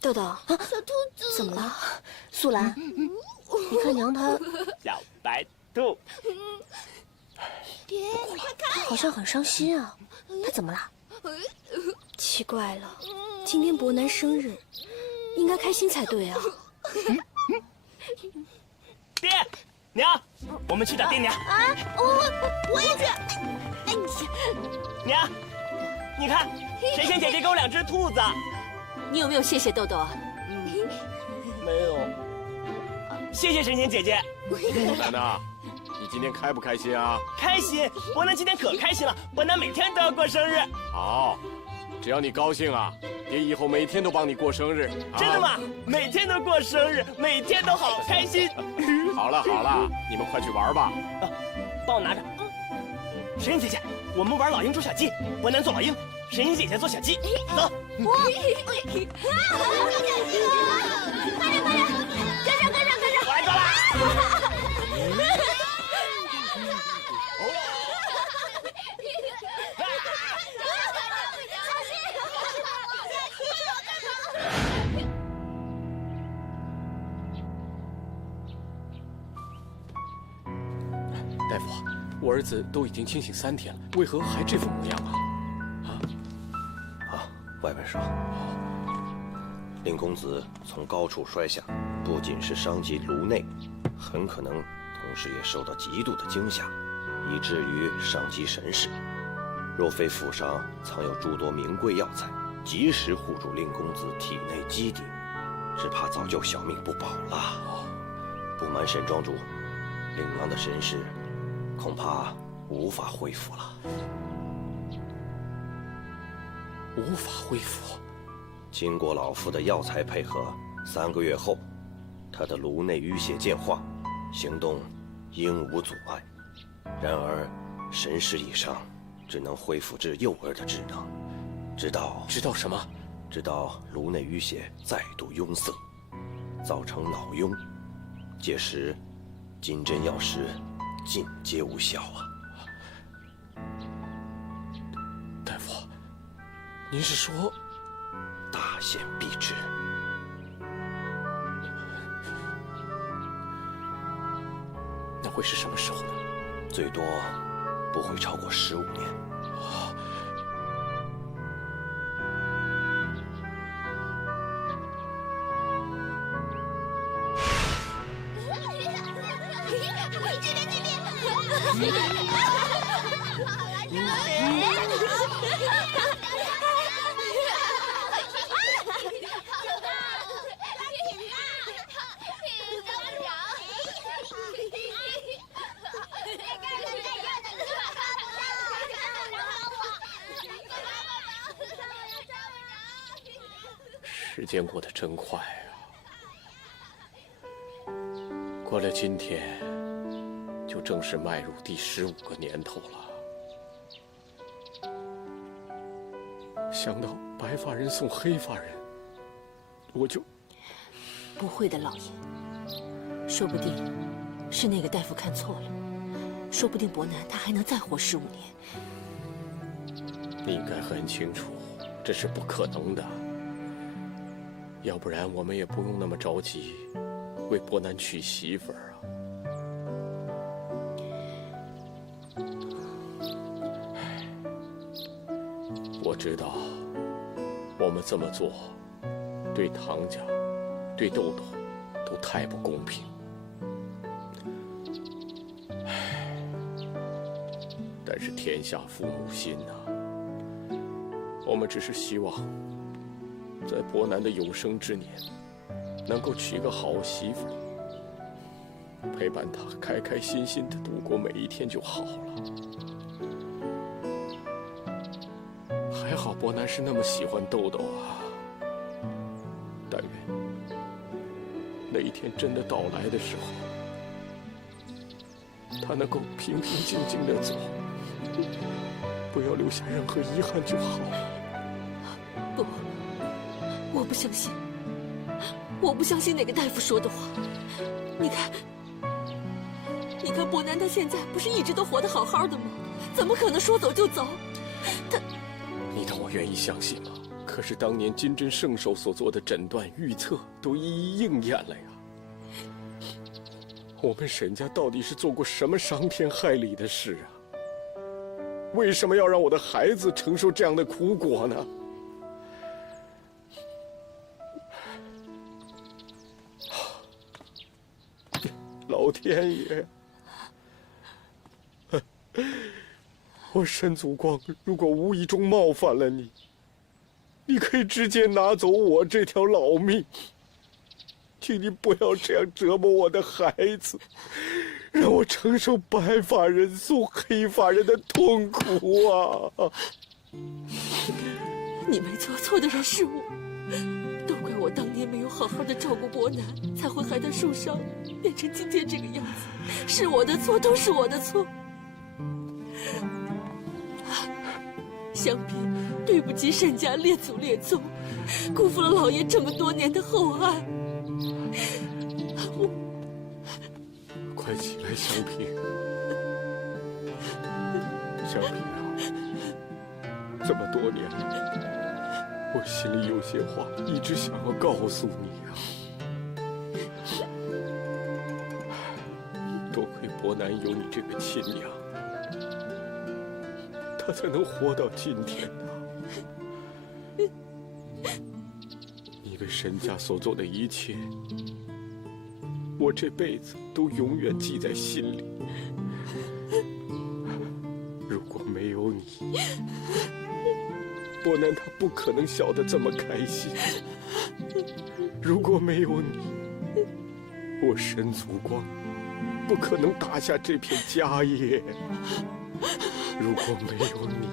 豆豆，小兔子，怎么了？素兰，你看娘她小白兔，爹，你快看，好像很伤心啊。她怎么了？奇怪了，今天伯南生日，应该开心才对啊。爹娘，我们去找爹娘。啊！我也去。哎呀，娘，你看，神仙姐姐给我2只兔子。你有没有谢谢豆豆啊？没有。谢谢神仙姐姐。楠楠，你今天开不开心啊？开心，伯南今天可开心了。伯南每天都要过生日。好，只要你高兴啊，爹以后每天都帮你过生日。真的吗？每天都过生日，每天都好开心。好了好了，你们快去玩吧。帮我拿着。神仙姐姐，我们玩老鹰捉小鸡，伯南做老鹰，神仙姐姐做小鸡。走。快点，跟上！我来抓啦！大夫，我儿子都已经清醒3天了，为何还这副模样啊？外本上，令公子从高处摔下，不仅是伤及颅内，很可能同时也受到极度的惊吓，以至于伤及神识。若非府上藏有诸多名贵药材，及时护住令公子体内基底，只怕早就小命不保了。不瞒沈庄主，令郎的神识恐怕无法恢复了。无法恢复。经过老夫的药材配合，3个月后，他的颅内淤血渐化，行动应无阻碍。然而，神识以上，只能恢复至幼儿的智能，直到什么？直到颅内淤血再度壅塞，造成脑痈，届时金针药石尽皆无效啊！大夫，您是说大限必至？那会是什么时候呢？最多不会超过15年。时间过得真快啊！过了今天，就正式迈入第15个年头了。想到白发人送黑发人，我就……不会的，老爷。说不定是那个大夫看错了，说不定伯南他还能再活15年。你应该很清楚，这是不可能的。要不然我们也不用那么着急为伯南娶媳妇儿啊。我知道我们这么做对唐家对豆豆都太不公平，但是天下父母心啊，我们只是希望在伯南的有生之年，能够娶个好媳妇，陪伴他开开心心的度过每一天就好了。还好伯南是那么喜欢豆豆啊，但愿那一天真的到来的时候，他能够平平静静的走，不要留下任何遗憾就好。不，我不相信，我不相信那个大夫说的话。你看伯南他现在不是一直都活得好好的吗？怎么可能说走就走？我愿意相信吗？可是当年金针圣手所做的诊断预测都一一应验了呀。我们沈家到底是做过什么伤天害理的事啊？为什么要让我的孩子承受这样的苦果呢？老天爷！我沈祖光如果无意中冒犯了你，你可以直接拿走我这条老命。请你不要这样折磨我的孩子，让我承受白发人送黑发人的痛苦啊！你没错，错的人是我，都怪我当年没有好好的照顾伯南，才会害他受伤，变成今天这个样子。是我的错，都是我的错。香嫔，对不起沈家列祖列宗，辜负了老爷这么多年的厚爱。快起来，香嫔！香嫔啊，这么多年了，我心里有些话一直想要告诉你啊。多亏伯南有你这个亲娘，他才能活到今天呢。你为沈家所做的一切，我这辈子都永远记在心里。如果没有你，伯南他不可能笑得这么开心。如果没有你，我沈祖光不可能打下这片家业。如果没有你，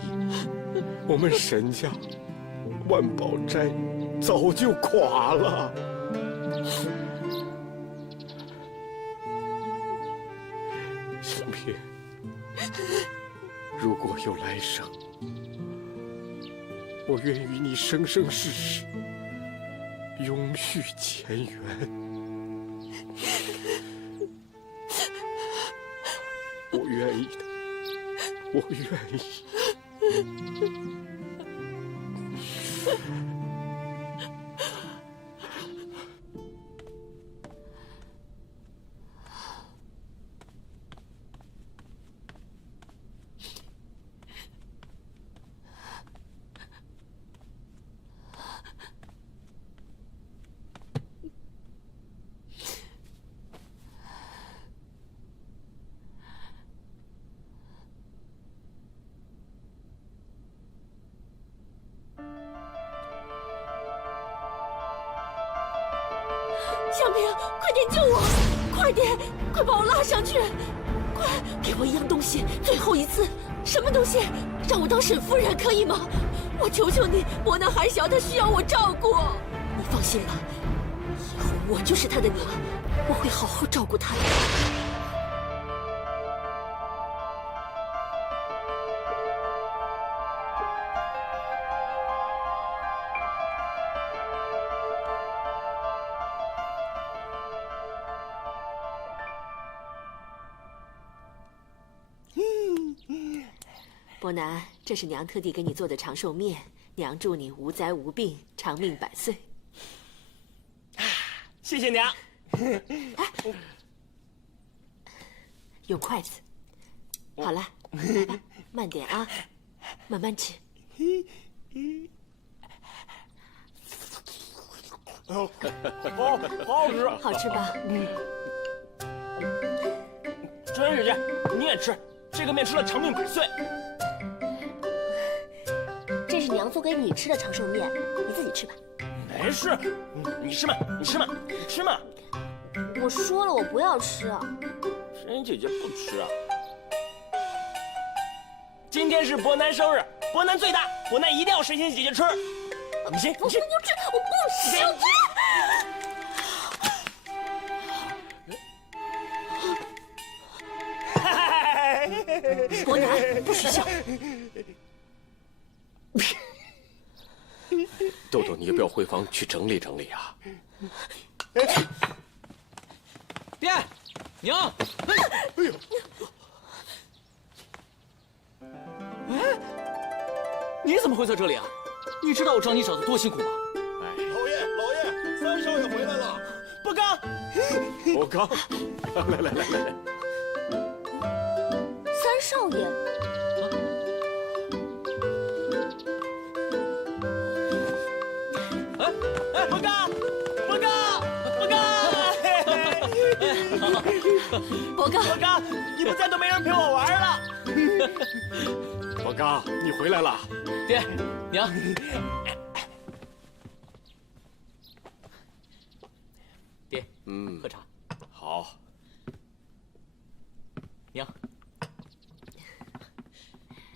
我们沈家万宝斋早就垮了。香嫔，如果有来生，我愿与你生生世世永续前缘。我愿意的，我愿意。香嫔，快点救我！快点，快把我拉上去！快给我一样东西，最后一次，什么东西？让我当沈夫人可以吗？我求求你，伯南还小，他需要我照顾。你放心吧，以后我就是他的娘，我会好好照顾他的。伯南，这是娘特地给你做的长寿面，娘祝你无灾无病，长命百岁。谢谢娘。用筷子。好了，来吧，慢点啊，慢慢吃。好好吃，好吃吧？春姐姐，你也吃，这个面吃了长命百岁。这是娘做给你吃的长寿面，你自己吃吧。没事，你吃嘛，你吃嘛，你吃嘛。我说了，我不要吃。沈姐姐不吃啊。今天是伯南生日，伯南最大，伯南一定要神仙姐姐吃。你先，我不吃，我不吃。伯南，不许笑。豆豆，你要不要回房去整理整理啊？爹，娘，哎呦，哎，你怎么会在这里啊？你知道我找你找的多辛苦吗？老爷，三少爷回来了。博刚，博刚，来，三少爷，哎，博刚，博刚，博刚，你不在都没人陪我玩了。博刚，你回来了。爹，娘，爹，喝茶。好。娘，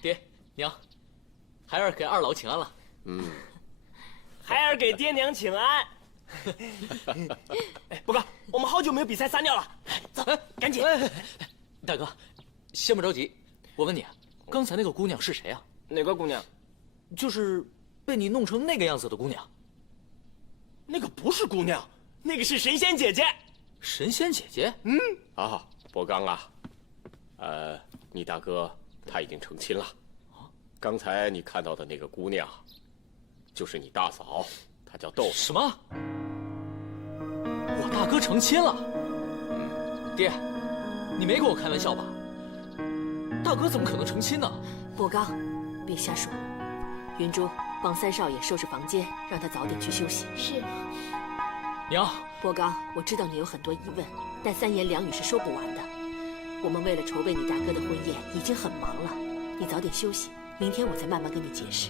爹，娘，孩儿给二老请安了。孩儿给爹娘请安。哎，博刚，我们好久没有比赛撒尿了，走，赶紧。大哥，先不着急，我问你，刚才那个姑娘是谁啊？哪个姑娘？就是被你弄成那个样子的姑娘。那个不是姑娘，那个是神仙姐姐。神仙姐姐？啊，博刚啊，你大哥他已经成亲了。刚才你看到的那个姑娘，就是你大嫂，她叫豆。什么？我大哥成亲了？爹，你没跟我开玩笑吧？大哥怎么可能成亲呢？博刚，别瞎说。云珠，帮三少爷收拾房间，让他早点去休息。是。娘，博刚，我知道你有很多疑问，但三言两语是说不完的。我们为了筹备你大哥的婚宴，已经很忙了。你早点休息，明天我再慢慢跟你解释。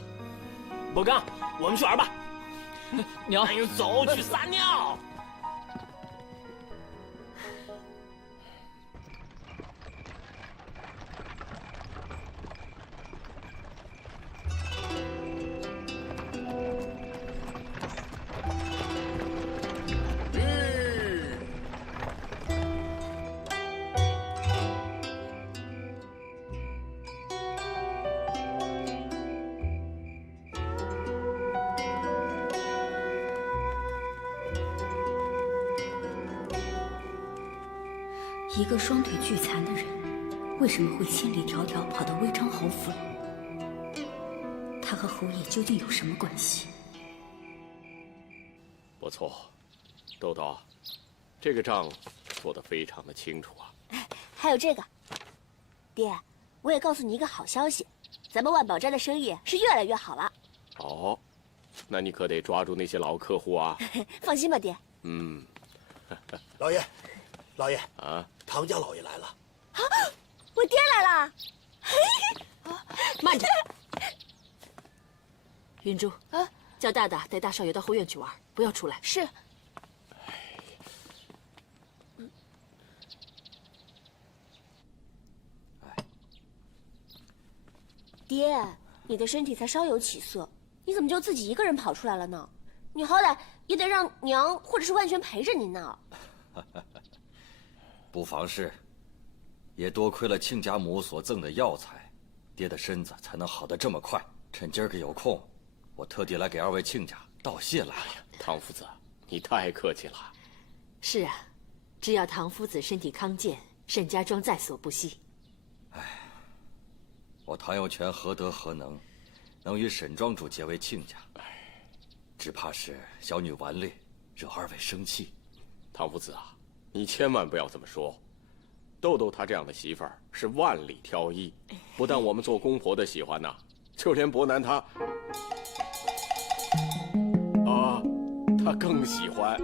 博刚，我们去玩吧。娘，哎呦，走去撒尿。一个双腿俱残的人，为什么会千里迢迢跑到微昌侯府？他和侯爷究竟有什么关系？不错，豆豆，这个账做得非常的清楚啊。还有这个，爹，我也告诉你一个好消息，咱们万宝斋的生意是越来越好了。哦，那你可得抓住那些老客户啊。放心吧，爹。老爷，啊，唐家老爷来了。我爹来了。慢着，云珠，叫大大带大少爷到后院去玩，不要出来。是。爹，你的身体才稍有起色，你怎么就自己一个人跑出来了呢？你好歹也得让娘或者是万全陪着您呢。不妨事，也多亏了亲家母所赠的药材，爹的身子才能好得这么快。趁今儿个有空，我特地来给二位亲家道谢来了。唐夫子，你太客气了。是啊，只要唐夫子身体康健，沈家庄在所不惜。我唐有权何德何能，能与沈庄主结为亲家？只怕是小女顽劣，惹二位生气。唐夫子啊，你千万不要这么说。豆豆她这样的媳妇儿是万里挑一，不但我们做公婆的喜欢呐，就连伯南他更喜欢。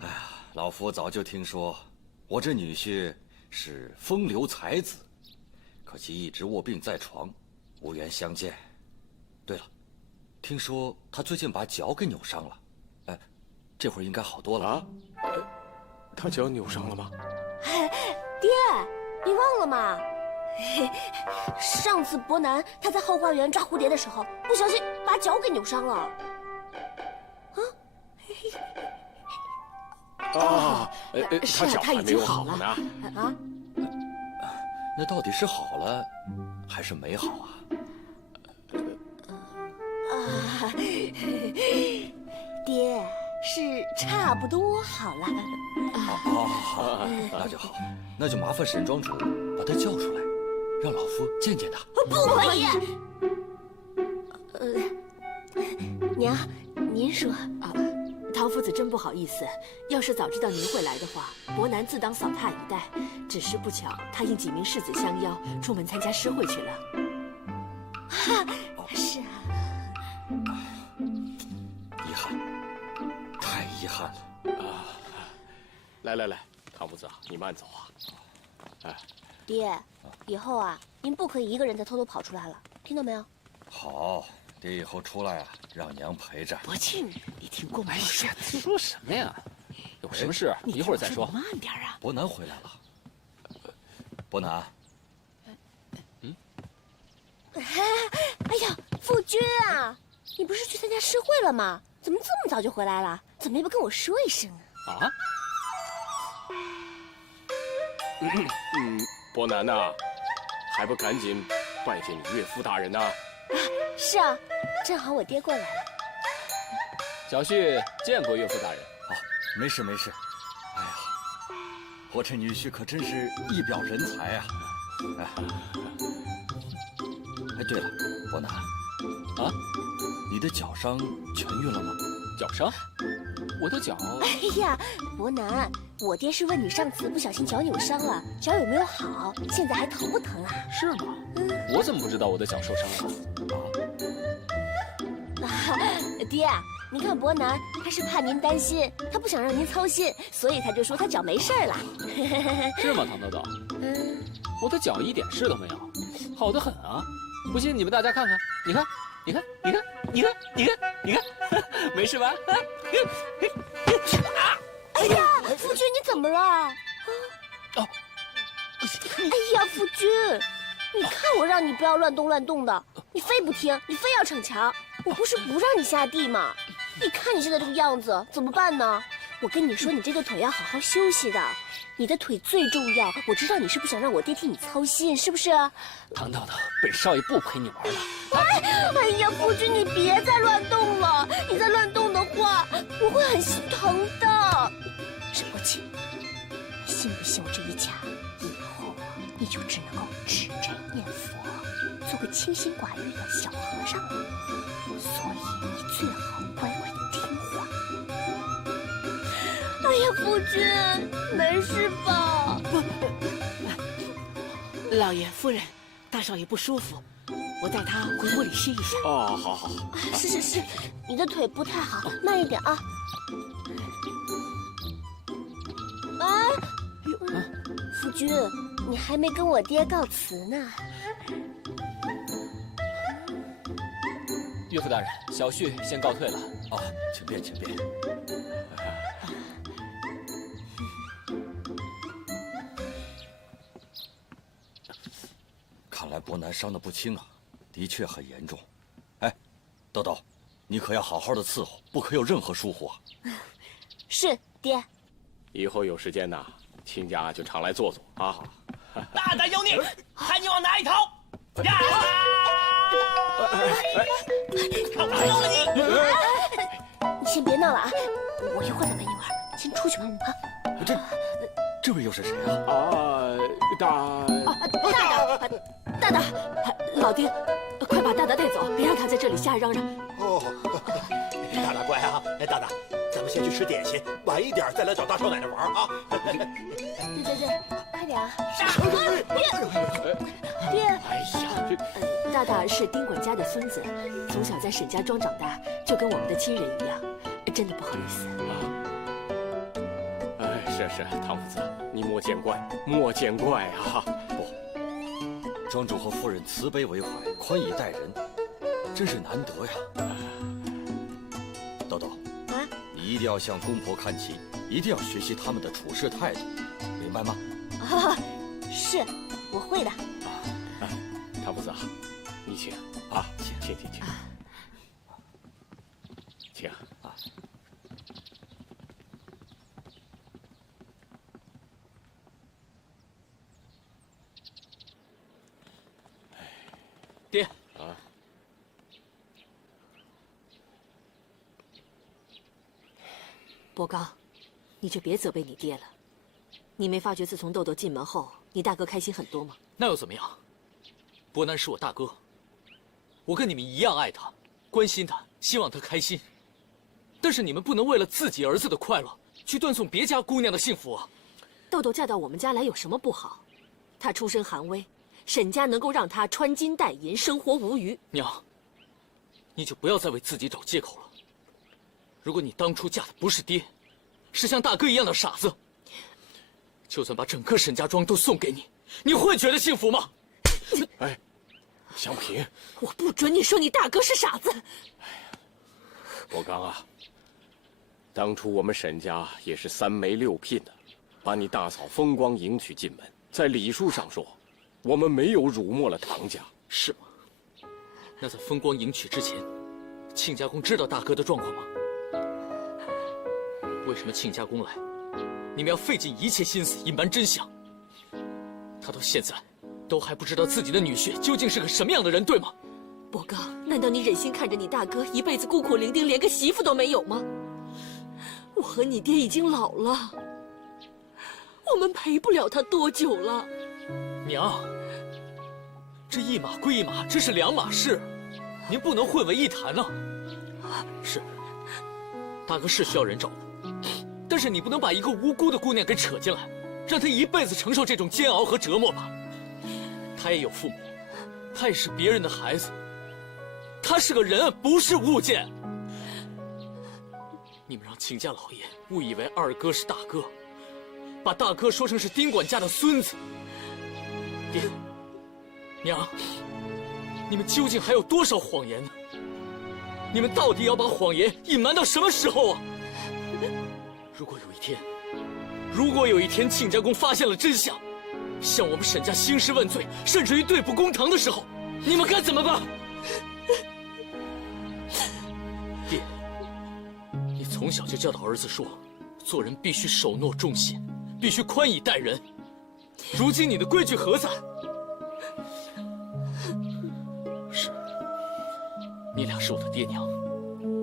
哎呀，老夫早就听说，我这女婿是风流才子，可惜一直卧病在床，无缘相见。对了，听说他最近把脚给扭伤了，这会儿应该好多了啊？他脚扭伤了吗？爹，你忘了吗？上次伯南他在后花园抓蝴蝶的时候，不小心把脚给扭伤了。他脚还没有好呢。啊？那到底是好了，还是没好啊？爹，是差不多好了。好，那就好，那就麻烦沈庄主把他叫出来，让老夫见见他。不可以。娘，您说啊，唐夫子真不好意思，要是早知道您会来的话，伯南自当扫榻以待。只是不巧，他应几名世子相邀，出门参加诗会去了。哈，是啊。遗憾，太遗憾了啊！来，唐夫子啊，你慢走啊。哎，爹，以后啊，您不可以一个人再偷偷跑出来了，听到没有？好，爹以后出来啊，让娘陪着。伯庆，你听公婆说。说什么呀？有什么事一会儿再说。慢点啊！伯南回来了。伯南。哎呀，夫君啊，你不是去参加诗会了吗？怎么这么早就回来了？怎么也不跟我说一声啊？啊？伯南呐，还不赶紧拜见你岳父大人呐？是啊，正好我爹过来了。小婿见过岳父大人。哦，没事。哎呀，我这女婿可真是一表人才啊！哎，对了，伯南，啊，你的脚伤痊愈了吗？脚伤？我的脚……哎呀，伯南，我爹是问你上次不小心脚扭伤了，脚有没有好？现在还疼不疼啊？是吗？我怎么不知道我的脚受伤了？爹，您看伯南，他是怕您担心，他不想让您操心，所以他就说他脚没事了。是吗，唐豆豆？我的脚一点事都没有，好得很啊！不信你们大家看看，你看，没事吧？哎呀，夫君你怎么了？哦，哎呀，夫君，你看我让你不要乱动的，你非不听，你非要逞强。我不是不让你下地吗？你看你现在这个样子，怎么办呢？我跟你说，你这个腿要好好休息的，你的腿最重要。我知道你是不想让我爹替你操心，是不是？唐豆豆，本少爷不陪你玩了。哎呀，夫君，你别再乱动了，你再乱动的话，我会很心疼的。沈国庆，你信不信我这一掐，以后啊，你就只能够吃斋念佛，做个清心寡欲的小和尚了。所以你最好乖乖的听话。哎呀，夫君，没事吧？老爷夫人，大少爷不舒服，我带他回屋里歇一下。哦，好。是，你的腿不太好，慢一点啊。夫君，你还没跟我爹告辞呢。岳父大人，小婿先告退了。哦，请便。看来伯南伤得不轻啊，的确很严重。哎，豆豆，你可要好好的伺候，不可有任何疏忽啊。是，爹。以后有时间呐，亲家就常来坐啊。大胆妖孽，看你往哪里逃！呀！看我饶了你！你先别闹了啊，我一会儿再陪你玩，先出去吧啊。这位又是谁啊？大大，老丁，快把大大带走，别让他在这里瞎嚷嚷。哦，大大乖啊，大大，咱们先去吃点心，晚一点再来找大少奶奶玩啊。对，快点啊！爹，哎呀，大大是丁管家的孙子，从小在沈家庄长大，就跟我们的亲人一样，真的不好意思。哎，是，唐夫子，你莫见怪啊！不，庄主和夫人慈悲为怀，宽以待人，真是难得呀。豆豆啊，你一定要向公婆看齐，一定要学习他们的处事态度，明白吗？是，我会的。唐夫子，你请啊，请。请啊。爹啊，伯高，你就别责备你爹了。你没发觉自从豆豆进门后，你大哥开心很多吗？那又怎么样？伯南是我大哥，我跟你们一样爱他，关心他，希望他开心。但是你们不能为了自己儿子的快乐，去断送别家姑娘的幸福啊！豆豆嫁到我们家来有什么不好？她出身寒微，沈家能够让她穿金戴银，生活无虞。娘，你就不要再为自己找借口了。如果你当初嫁的不是爹，是像大哥一样的傻子，就算把整个沈家庄都送给你，你会觉得幸福吗？哎，香萍，我不准你说你大哥是傻子。伯刚啊，当初我们沈家也是3媒6聘的，把你大嫂风光迎娶进门。在礼数上说，我们没有辱没了唐家，是吗？那在风光迎娶之前，亲家公知道大哥的状况吗？为什么亲家公来，你们要费尽一切心思隐瞒真相？他到现在都还不知道自己的女婿究竟是个什么样的人，对吗？伯刚，难道你忍心看着你大哥一辈子孤苦伶仃，连个媳妇都没有吗？我和你爹已经老了，我们陪不了他多久了。娘，这一码归一码，这是2码事，您不能混为一谈啊！是，大哥是需要人照顾，但是你不能把一个无辜的姑娘给扯进来，让她一辈子承受这种煎熬和折磨吧。她也有父母，她也是别人的孩子，她是个人，不是物件。你们让亲家老爷误以为二哥是大哥，把大哥说成是丁管家的孙子。爹，娘，你们究竟还有多少谎言呢？你们到底要把谎言隐瞒到什么时候啊？如果有一天亲家公发现了真相，向我们沈家兴师问罪，甚至于对簿公堂的时候，你们该怎么办？爹，你从小就教导儿子说，做人必须守诺重信，必须宽以待人。如今你的规矩何在？是，你俩是我的爹娘，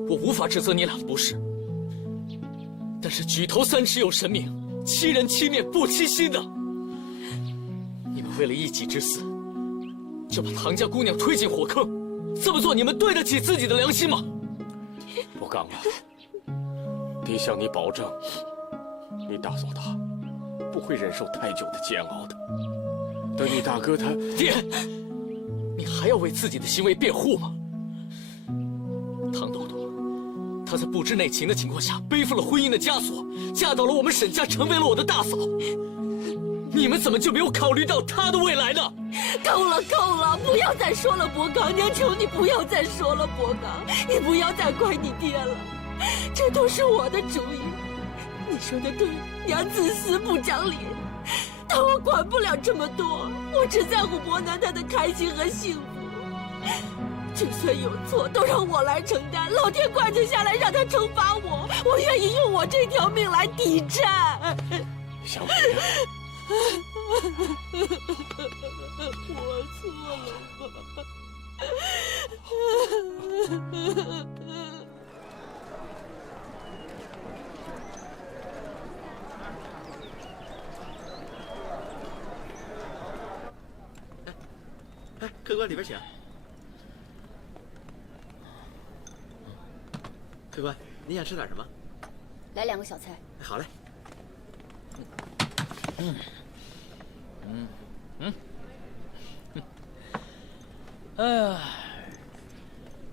我无法指责你俩的不是。但是举头三尺有神明，欺人欺面不欺心的。你们为了一己之私，就把唐家姑娘推进火坑，这么做你们对得起自己的良心吗？伯刚啊，爹向你保证，你大嫂她不会忍受太久的煎熬的。等你大哥他……爹，你还要为自己的行为辩护吗？唐豆豆，她在不知内情的情况下背负了婚姻的枷锁，嫁到了我们沈家，成为了我的大嫂。你们怎么就没有考虑到她的未来呢？够了，够了，不要再说了，伯刚，娘求你不要再说了，伯刚，你不要再怪你爹了，这都是我的主意。你说的对，娘自私不讲理，但我管不了这么多，我只在乎伯南他的开心和幸福。就算有错，都让我来承担，老天怪罪下来让他惩罚我，我愿意用我这条命来抵债。小平，我错了吧？客官里边请。客官，你想吃点什么？来2个小菜。好嘞。哎呀，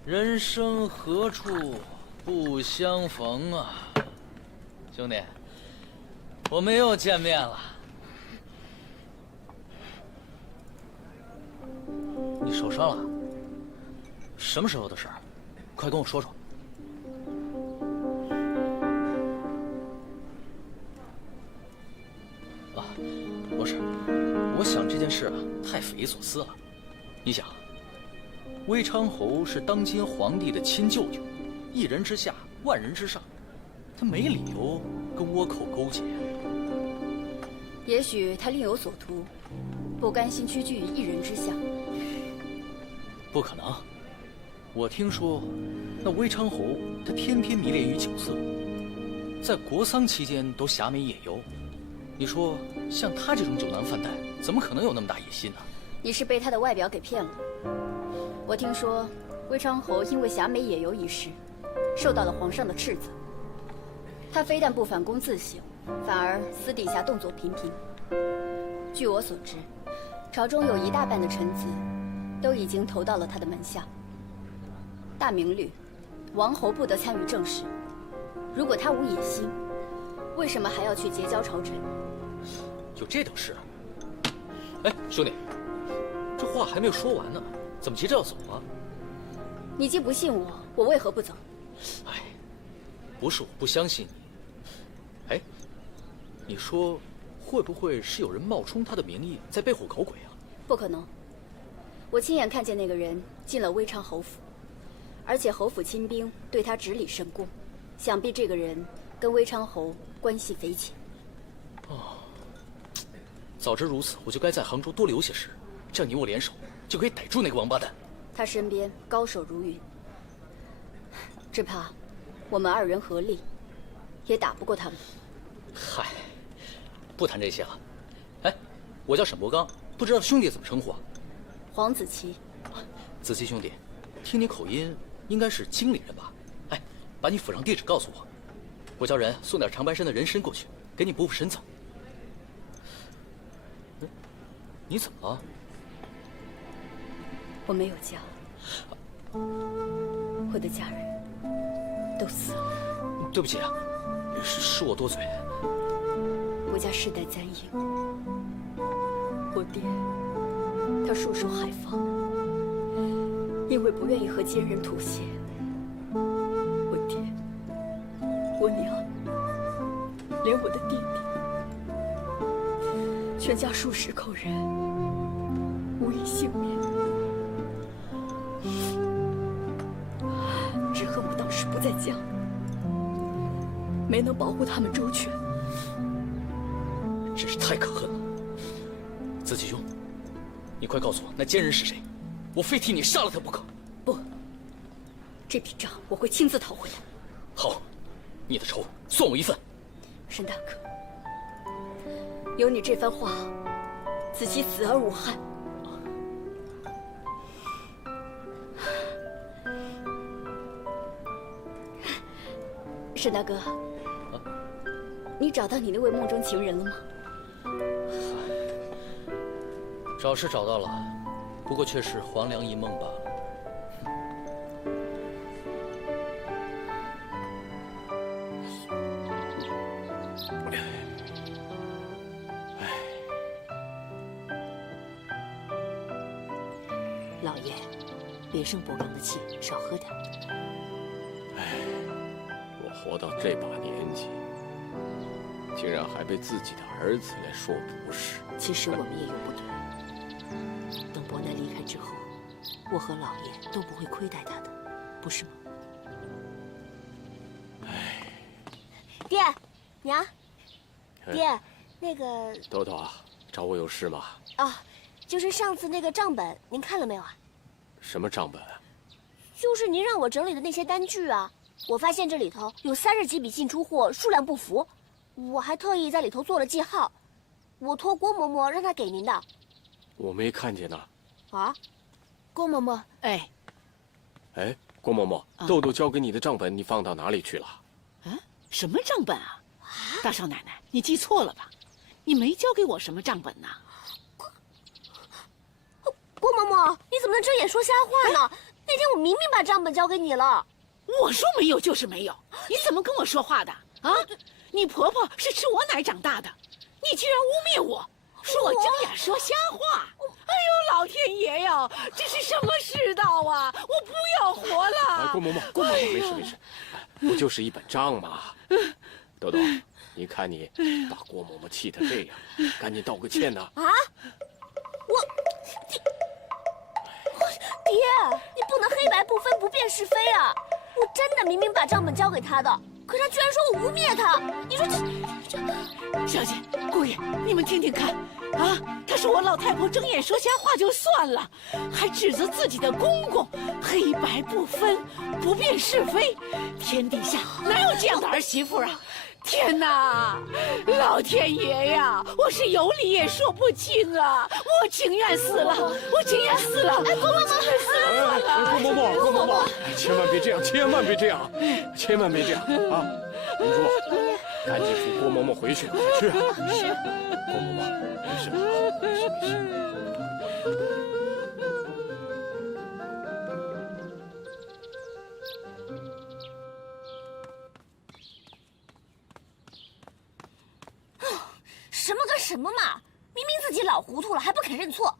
人生何处不相逢啊！兄弟，我们又见面了。你受伤了？什么时候的事儿？快跟我说说。啊，不是，我想这件事啊太匪夷所思了。你想，威昌侯是当今皇帝的亲舅舅，一人之下，万人之上，他没理由跟倭寇勾结。也许他另有所图，不甘心屈居于一人之下。不可能，我听说，那威昌侯他天天迷恋于酒色，在国丧期间都侠美野游。你说，像他这种酒囊饭袋，怎么可能有那么大野心呢？你是被他的外表给骗了。我听说，魏昌侯因为侠美野游一事，受到了皇上的斥责。他非但不反躬自省，反而私底下动作频频。据我所知，朝中有一大半的臣子都已经投到了他的门下。大明律，王侯不得参与政事。如果他无野心，为什么还要去结交朝臣？有这等事啊？哎，兄弟，这话还没有说完呢，怎么急着要走啊？你既不信我，我为何不走？哎，不是我不相信你。哎，你说会不会是有人冒充他的名义在背后搞鬼啊？不可能，我亲眼看见那个人进了微昌侯府，而且侯府亲兵对他执礼甚恭，想必这个人跟微昌侯关系匪浅。哦，早知如此，我就该在杭州多留些时，这样你我联手就可以逮住那个王八蛋。他身边高手如云，只怕我们二人合力也打不过他们。嗨，不谈这些了。哎，我叫沈伯刚，不知道兄弟怎么称呼啊？黄子琪。子琪兄弟，听你口音应该是京里人吧？哎，把你府上地址告诉我，我叫人送点长白山的人参过去，给你补补身子。你怎么了？我没有家，我的家人都死了。对不起啊，是我多嘴。我家世代簪缨，我爹他束手海放，因为不愿意和奸人妥协。我爹、我娘，连我的弟弟，全家数十口人无一幸免。只恨我当时不在家，没能保护他们周全。真是太可恨了。子琪兄，你快告诉我那奸人是谁，我非替你杀了他不可。不，这笔账我会亲自讨回来。好，你的仇算我一份。沈大哥，有你这番话，子琪死而无憾。沈大哥，你找到你那位梦中情人了吗？找是找到了，不过却是黄粱一梦罢了。老爷，别生伯刚的气，少喝点。我活到这把年纪，竟然还被自己的儿子来说不是。其实我们也有不对。等伯南离开之后，我和老爷都不会亏待他的，不是吗？爹，娘，爹，那个豆豆啊，找我有事吗？啊，就是上次那个账本，您看了没有啊？什么账本？就是您让我整理的那些单据啊。我发现这里头有30几笔进出货，数量不符，我还特意在里头做了记号。我托郭嬷嬷让她给您的。我没看见呢。啊，郭嬷嬷，哎，郭嬷嬷，豆豆交给你的账本你放到哪里去了？啊，什么账本啊？大少奶奶，你记错了吧？你没交给我什么账本呐？郭嬷嬷，你怎么能睁眼说瞎话呢？那天我明明把账本交给你了。我说没有就是没有，你怎么跟我说话的啊？你婆婆是吃我奶长大的，你居然污蔑我，说我睁眼说瞎话！哎呦，老天爷呀，这是什么世道啊！我不要活了！郭嬷嬷，郭嬷嬷，没事没事，不就是一本账吗？豆豆，你看你把郭嬷嬷气成这样，赶紧道个歉呐！啊，爹，你不能黑白不分，不辨是非啊！我真的明明把账本交给他的，可他居然说我污蔑他！你说这……小姐、姑爷，你们听听看，啊，他说我老太婆睁眼说瞎话就算了，还指责自己的公公黑白不分，不辨是非。天底下哪有这样的儿媳妇啊？天哪，老天爷呀！我是有理也说不清啊！我情愿死了，我情愿死了！哎，郭嬷嬷，死了！郭嬷嬷，郭嬷嬷，千万别这样，千万别这样，千万别这样啊！明珠，赶紧扶郭嬷嬷回去，快去啊！是，郭嬷嬷，没事吧？没事没事。什么跟什么嘛！明明自己老糊涂了，还不肯认错。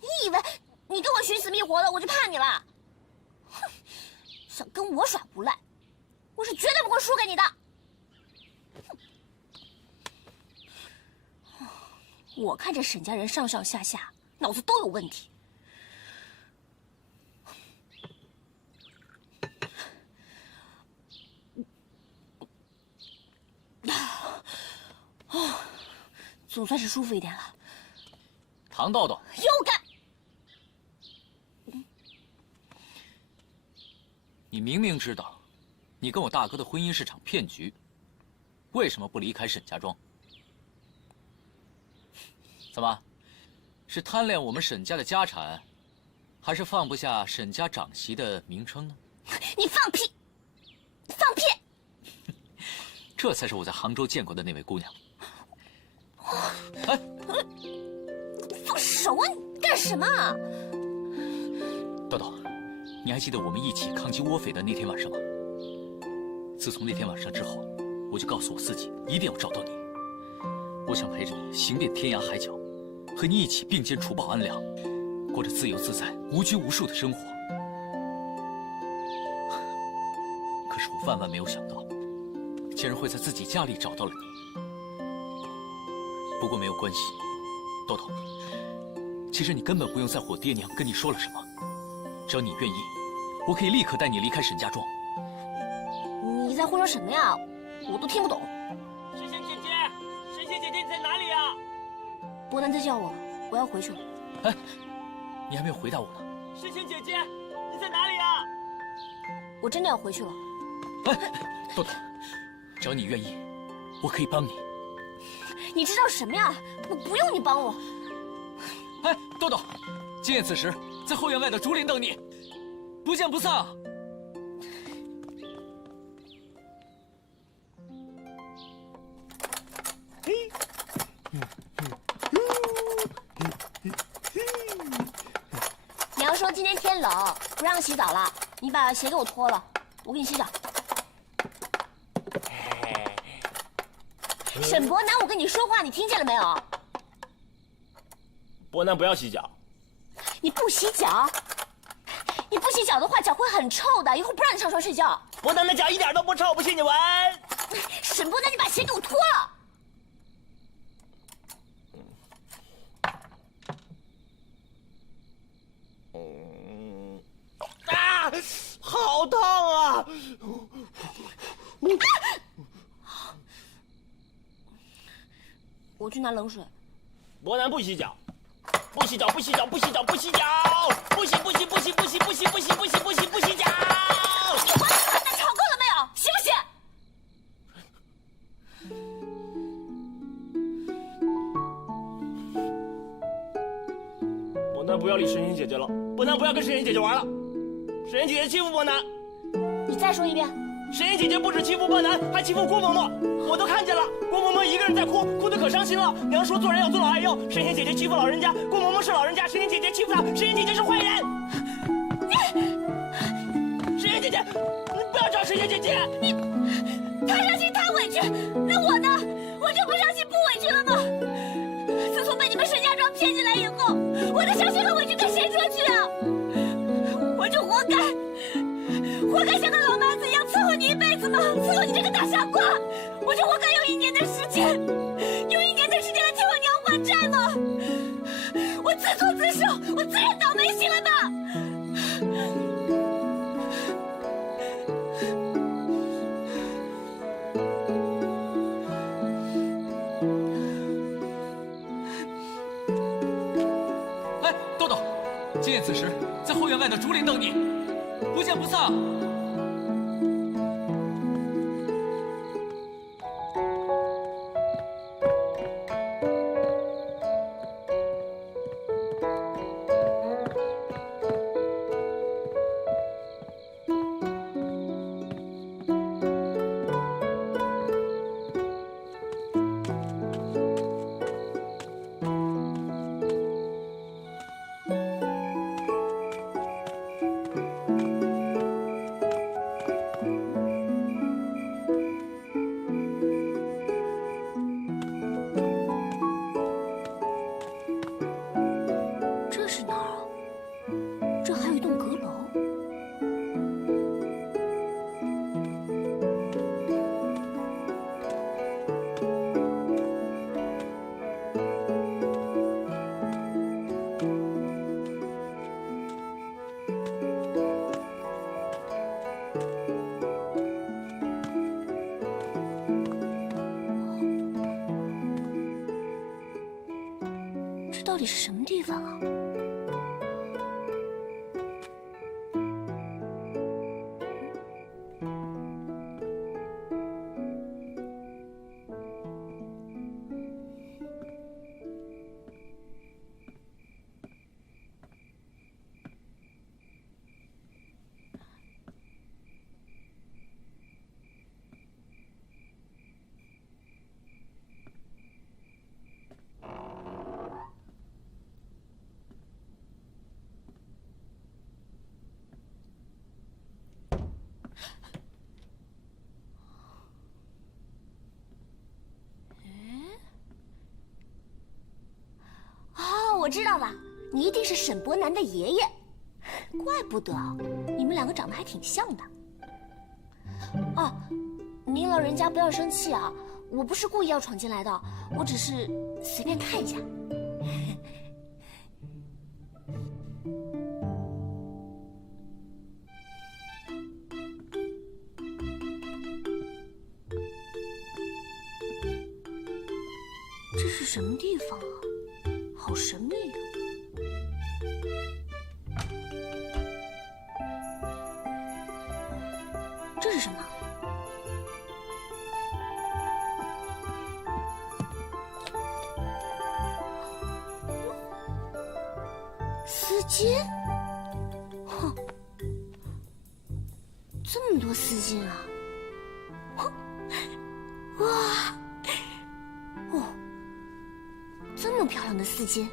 你以为你跟我寻死觅活的，我就怕你了？哼，想跟我耍无赖，我是绝对不会输给你的。我看这沈家人上上下下脑子都有问题。总算是舒服一点了。唐豆豆，又干！你明明知道，你跟我大哥的婚姻是场骗局，为什么不离开沈家庄？怎么，是贪恋我们沈家的家产，还是放不下沈家长媳的名称呢？你放屁！放屁！这才是我在杭州见过的那位姑娘。哎，放手啊！你干什么？豆豆，你还记得我们一起抗击倭匪的那天晚上吗？自从那天晚上之后，我就告诉我自己一定要找到你。我想陪着你行遍天涯海角，和你一起并肩除暴安良，过着自由自在、无拘无束的生活。可是我万万没有想到，竟然会在自己家里找到了你。不过没有关系，豆豆，其实你根本不用在乎我爹娘跟你说了什么，只要你愿意，我可以立刻带你离开沈家庄。你在胡说什么呀？我都听不懂。神仙姐姐，神仙姐姐你在哪里呀？伯南在叫我，我要回去了。哎，你还没有回答我呢。神仙姐姐，你在哪里呀？我真的要回去了。哎，豆豆，只要你愿意，我可以帮你。你知道什么呀？我不用你帮我。哎，豆豆，今夜此时在后院外的竹林等你，不见不散啊！娘说今天天冷，不让洗澡了，你把鞋给我脱了，我给你洗澡。沈伯南，我跟你说话，你听见了没有？伯南不要洗脚。你不洗脚？你不洗脚的话，脚会很臭的，一会儿不让你上床睡觉。伯南的脚一点都不臭，不信你闻。沈伯南，你把鞋给我脱了。啊，好烫啊！我去拿冷水。伯南不洗脚，不洗脚，不洗脚，不洗脚，不洗脚，不洗不洗不洗不洗不洗不洗不洗不洗不洗脚。你把那吵够了没有？洗不洗？伯南不要理神仙姐姐了，伯南不要跟神仙姐姐玩了。神仙姐姐欺负伯南。你再说一遍。神仙姐姐不止欺负伯南，还欺负郭嬷嬷，我都看见了。郭嬷嬷一个人在哭，哭得可伤心了。娘说做人要尊老爱幼，神仙姐姐欺负老人家，郭嬷嬷是老人家，神仙姐姐欺负她，神仙姐姐是坏人。神仙姐姐，你不要找神仙姐姐。他伤心他委屈，那我呢？我就不伤心不委屈了吗？自从被你们沈家庄骗进来以后，我的伤心和委屈跟谁说去啊？我就活该，活该像个老妈子一样伺候你一辈子吗？伺候你这个大傻瓜！我就活该用1年的时间，用1年的时间来替我娘还债吗？我自作自受，我自认倒霉，行了吧？菩萨。这是哪儿啊？这还有一栋阁楼。这到底是什么地方啊？我知道了，你一定是沈伯南的爷爷，怪不得，你们两个长得还挺像的。哦，您老人家不要生气啊，我不是故意要闯进来的，我只是随便看一下。这是什么地方啊？好神秘啊！这是什么？丝巾？哼，这么多丝巾啊！哼，哇！哦。这么漂亮的丝巾，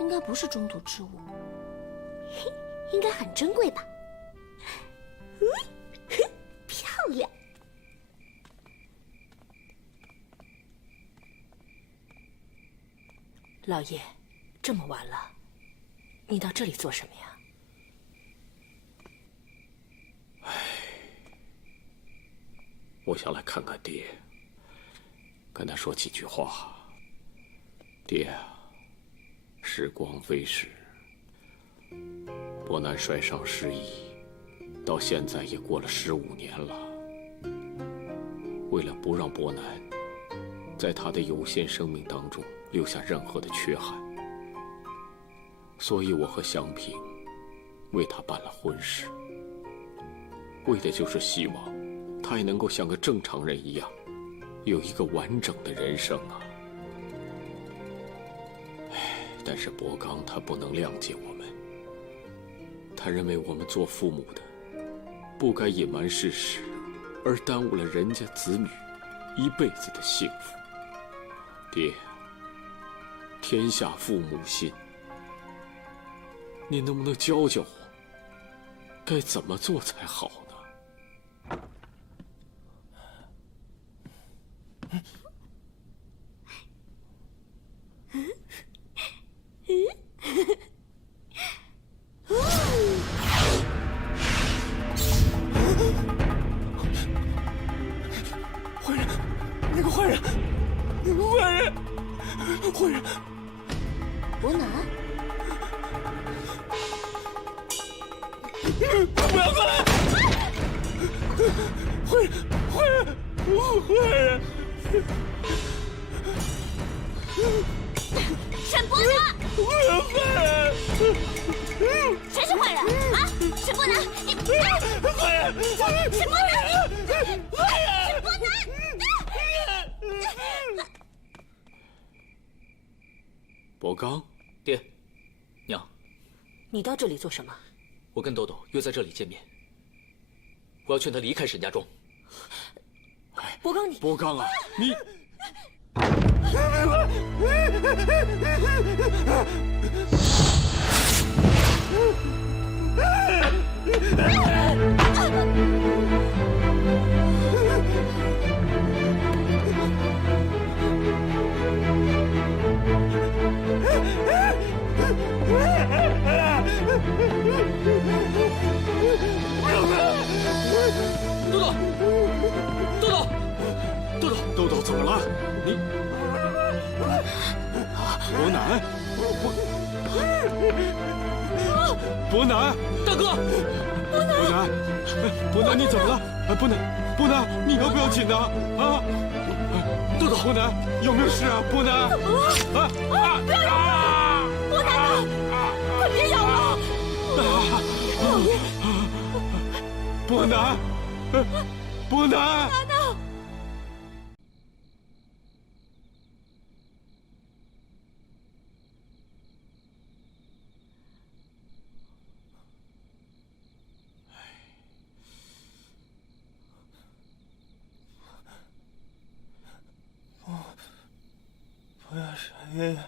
应该不是中土之物，嘿，应该很珍贵吧？漂亮！老爷，这么晚了，你到这里做什么呀？我想来看看爹，跟他说几句话。爹啊，时光飞逝，伯南摔伤失忆，到现在也过了15年了。为了不让伯南在他的有限生命当中留下任何的缺憾，所以我和祥平为他办了婚事，为的就是希望他也能够像个正常人一样，有一个完整的人生啊。但是伯刚他不能谅解我们，他认为我们做父母的不该隐瞒事实，而耽误了人家子女一辈子的幸福。爹，天下父母心，你能不能教教我，该怎么做才好呢？坏人，那个坏人，那个坏人，坏人，伯南，不要过来！坏人，坏人，坏人！沈伯南，坏人！谁是坏人啊？沈伯南，你。沈伯南，沈伯南！伯刚，爹，娘，你到这里做什么？我跟豆豆约在这里见面。我要劝他离开沈家庄。伯刚，你伯刚啊，你。 豆豆怎么了？你伯南，伯南，大哥，伯南，你怎么了？伯南，你要不要紧呢？啊，豆豆，伯南有没有事啊？伯南，不要咬我！伯南呢？快别咬了！老爷，伯南，伯南。 不要杀爷爷！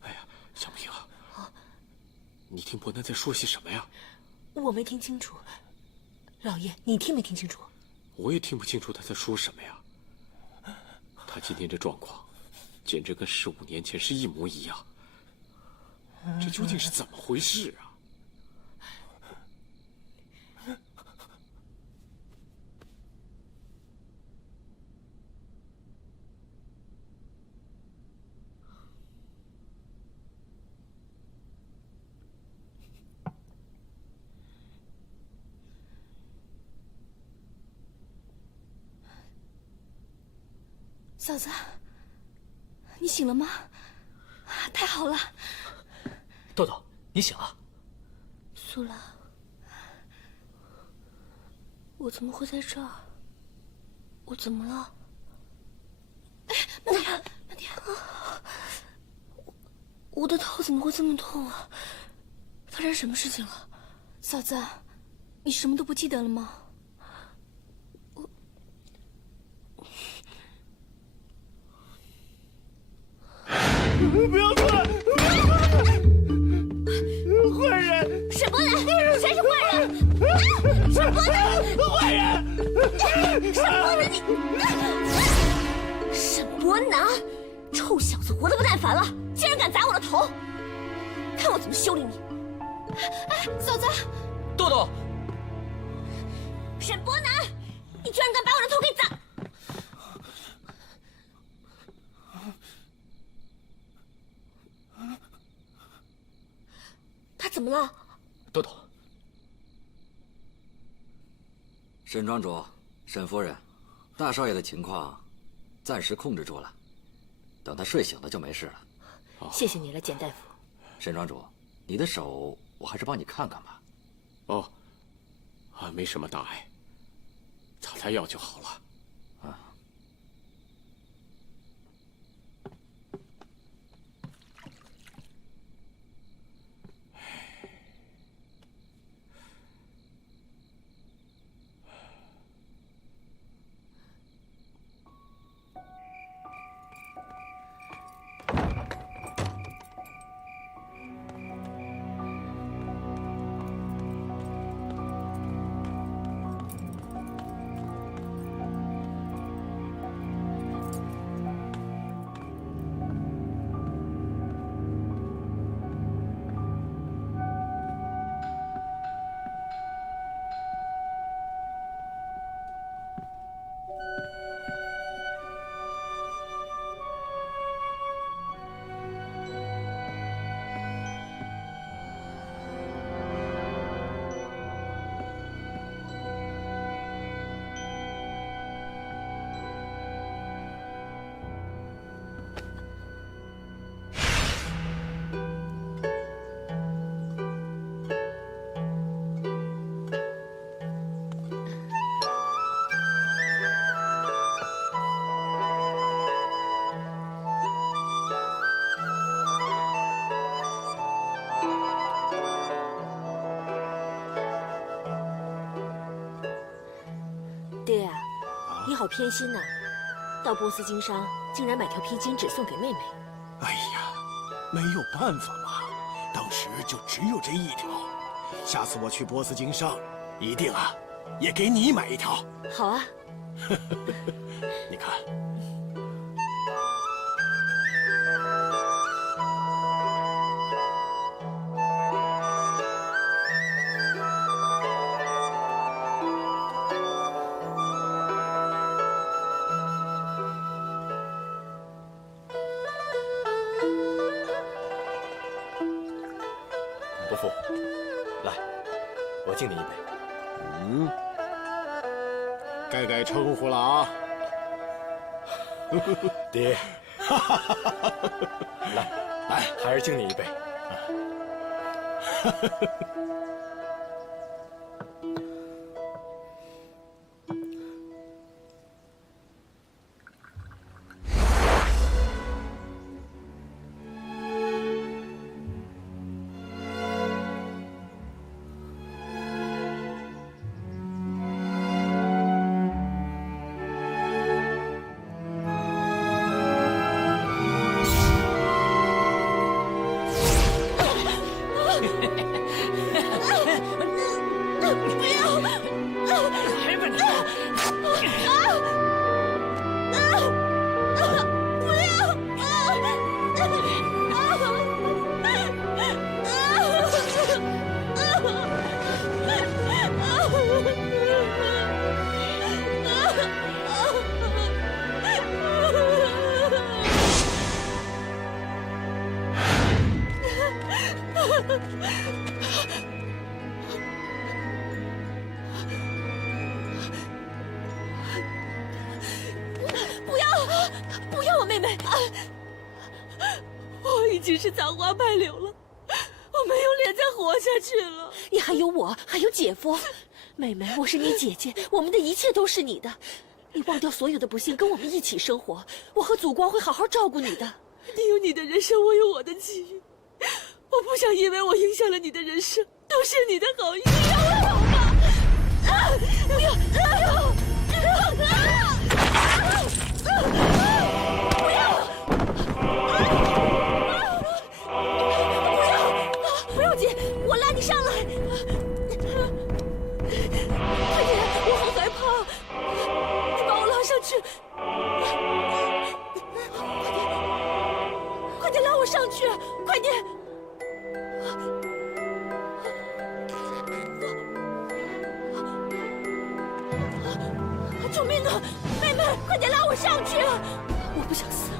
哎呀，小平啊，你听伯南在说些什么呀？我没听清楚。老爷，你听没听清楚？我也听不清楚他在说什么呀。他今天这状况，简直跟15年前是一模一样。这究竟是怎么回事啊？ 嫂子，你醒了吗？太好了！豆豆，你醒了。苏拉，我怎么会在这儿？我怎么了？哎，慢点，慢点！我的头怎么会这么痛啊？发生什么事情了？嫂子，你什么都不记得了吗？ 不要过来！坏人！沈伯南，谁是坏人？沈伯南，坏人！沈伯南，沈伯南，臭小子，活得不耐烦了，竟然敢砸我的头！看我怎么修理你！哎，嫂子，豆豆，沈伯南，你居然敢把我的头给砸！ 他怎么了？豆豆，沈庄主、沈夫人，大少爷的情况暂时控制住了，等他睡醒了就没事了。谢谢你了，简大夫。沈庄主，你的手我还是帮你看看吧。哦，没什么大碍，擦擦药就好了。 沈好偏心呐！到波斯经商，竟然买条披巾纸送给妹妹。哎呀，没有办法嘛，当时就只有这一条。下次我去波斯经商，一定啊，也给你买一条。好啊。你看。伯父，来，我敬你一杯。嗯，该改称呼了啊。爹，来，还是敬你一杯。不要我妹妹！我已经是残花败柳了，我没有脸再活下去了。你还有我，还有姐夫，妹妹，我是你姐姐，我们的一切都是你的。你忘掉所有的不幸，跟我们一起生活，我和祖光会好好照顾你的。你有你的人生，我有我的机遇。我不想因为我影响了你的人生，都是你的好意。你让我走吧！不要！不要！不要紧，我拉你上来。快点，我好害怕，你把我拉上去。快点拉我上去，快点！救命啊！妹妹，快点拉我上去！我不想死，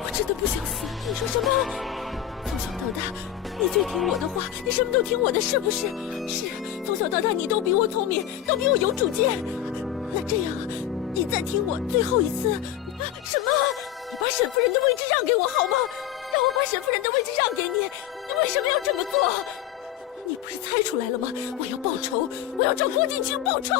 我真的不想死。你说什么？从小到大，你最听我的话，你什么都听我的，是不是？是，从小到大你都比我聪明，都比我有主见。那这样，你再听我最后一次。什么？你把沈夫人的位置让给我好吗？让我把沈夫人的位置让给你，你为什么要这么做？你不是猜出来了吗？我要报仇，我要找郭敬清报仇。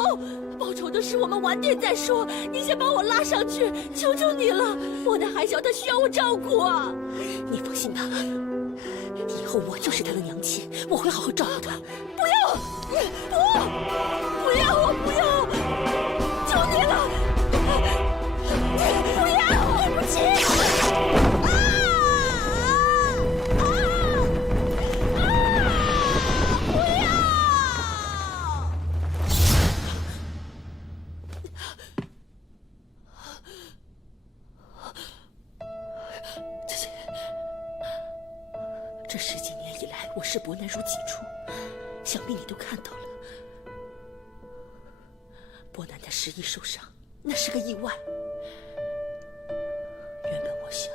报仇的事我们晚点再说，你先把我拉上去，求求你了。我的还小，他需要我照顾啊。你放心吧，以后我就是他的娘亲，我会好好照顾他。不要，不要，我不要，求你了，不要，对不起。这10几年以来，我视伯南如己出，想必你都看到了。伯南他失忆受伤，那是个意外。原本我想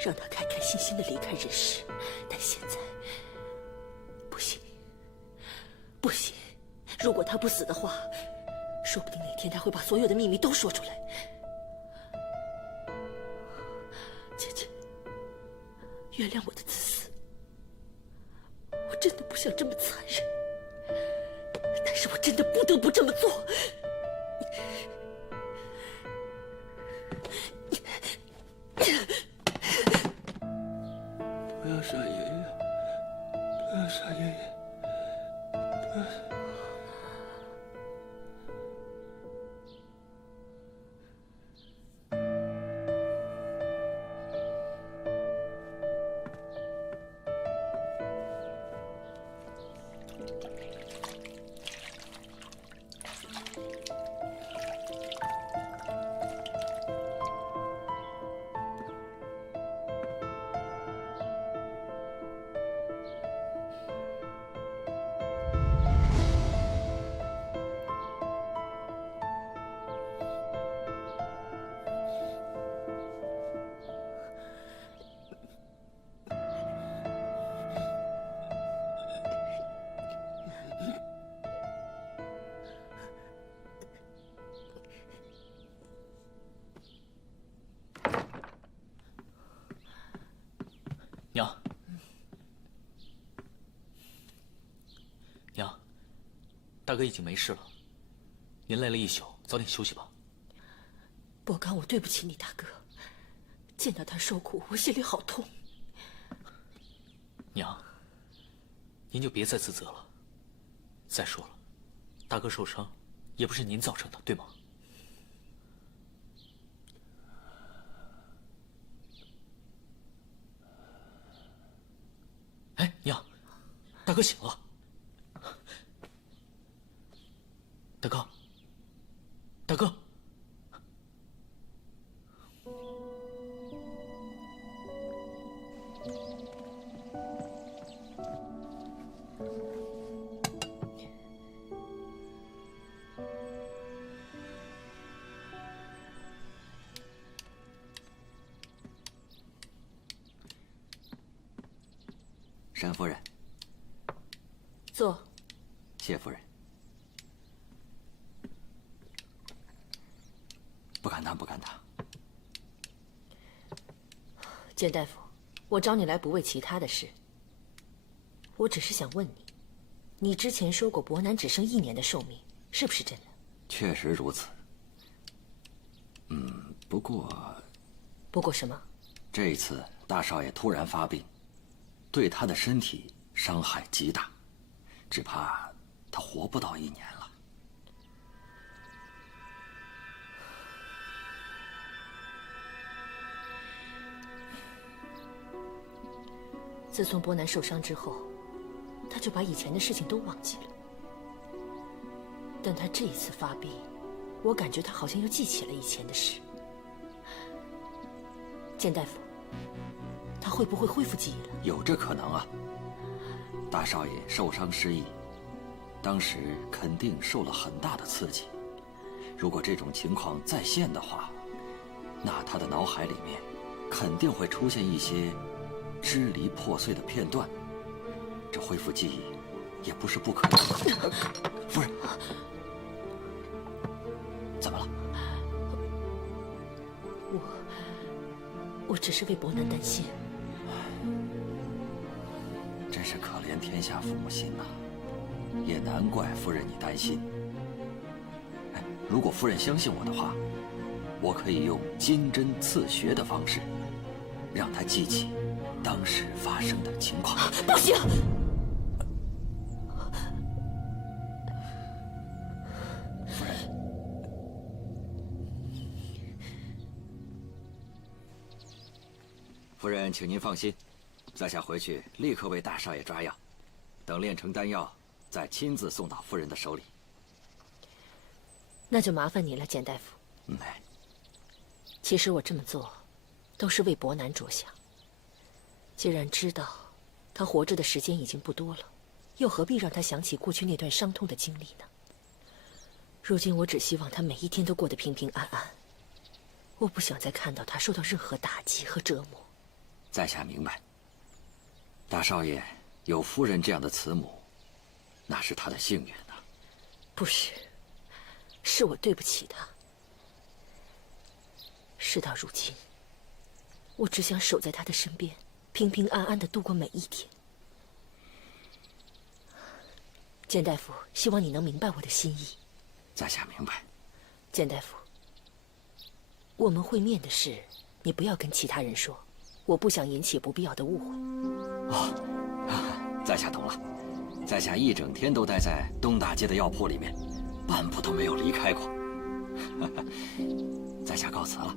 让他开开心心的离开人世，但现在不行，不行。如果他不死的话，说不定哪天他会把所有的秘密都说出来。姐姐，原谅我的自私，我真的不想这么残忍，但是我真的不得不这么做。不要杀爷爷，不要杀爷爷，不要杀。大哥已经没事了，您累了一宿，早点休息吧。博刚，我对不起你大哥，见到他受苦，我心里好痛。娘，您就别再自责了。再说了，大哥受伤也不是您造成的，对吗？哎，娘，大哥醒了。大哥，大哥。沈夫人，坐。谢夫人。不敢当，不敢当。简大夫，我找你来不为其他的事，我只是想问你，你之前说过伯南只剩1年的寿命，是不是真的？确实如此。不过……不过什么？这一次大少爷突然发病，对他的身体伤害极大，只怕他活不到1年了。自从伯南受伤之后，他就把以前的事情都忘记了。但他这一次发病，我感觉他好像又记起了以前的事。简大夫，他会不会恢复记忆了？有这可能啊。大少爷受伤失忆，当时肯定受了很大的刺激。如果这种情况再现的话，那他的脑海里面肯定会出现一些支离破碎的片段，这恢复记忆也不是不可能。夫人，怎么了？我只是为伯南担心。真是可怜天下父母心呐，也难怪夫人你担心。哎，如果夫人相信我的话，我可以用金针刺穴的方式，让他记起当时发生的情况。不行！夫人，夫人，请您放心，在下回去立刻为大少爷抓药，等炼成丹药，再亲自送到夫人的手里。那就麻烦你了，简大夫。其实我这么做，都是为伯南着想。既然知道他活着的时间已经不多了，又何必让他想起过去那段伤痛的经历呢？如今我只希望他每一天都过得平平安安，我不想再看到他受到任何打击和折磨。在下明白，大少爷有夫人这样的慈母，那是他的幸运呐。不是，是我对不起他。事到如今，我只想守在他的身边，平平安安地度过每一天。简大夫，希望你能明白我的心意。在下明白。简大夫，我们会面的事，你不要跟其他人说，我不想引起不必要的误会。在下懂了。在下一整天都待在东大街的药铺里面，半步都没有离开过。在下告辞了。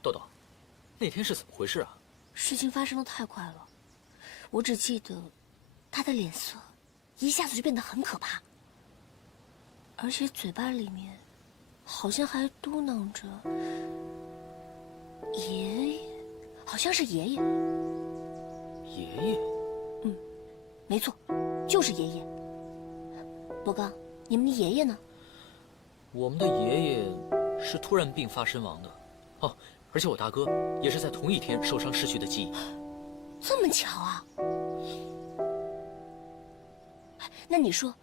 豆豆，那天是怎么回事啊？事情发生的太快了，我只记得他的脸色一下子就变得很可怕，而且嘴巴里面好像还嘟囔着“爷爷”，好像是爷爷。爷爷？没错，就是爷爷。博刚，你们的爷爷呢？我们的爷爷是突然病发身亡的。哦，而且我大哥也是在同一天受伤失去的记忆。这么巧啊？那你说，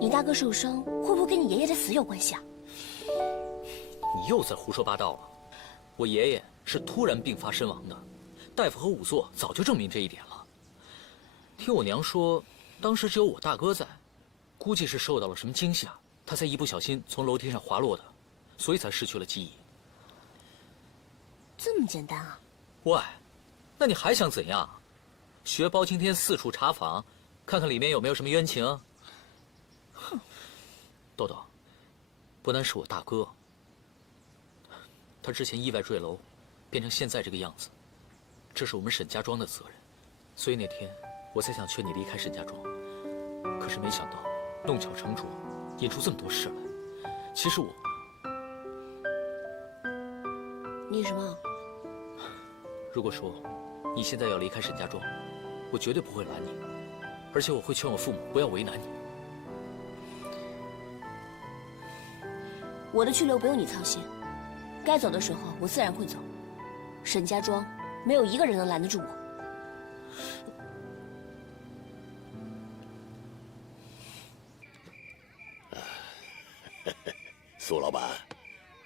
你大哥受伤会不会跟你爷爷的死有关系啊？你又在胡说八道了。我爷爷是突然病发身亡的，大夫和仵作早就证明这一点了。听我娘说，当时只有我大哥在，估计是受到了什么惊吓，他才一不小心从楼梯上滑落的，所以才失去了记忆。这么简单啊？喂，那你还想怎样？学包青天四处查访，看看里面有没有什么冤情？哼，豆豆，不单是我大哥，他之前意外坠楼，变成现在这个样子，这是我们沈家庄的责任。所以那天我才想劝你离开沈家庄，可是没想到弄巧成拙，引出这么多事来。其实你什么？如果说你现在要离开沈家庄，我绝对不会拦你，而且我会劝我父母不要为难你。我的去留不用你操心，该走的时候我自然会走。沈家庄没有一个人能拦得住我。苏老板，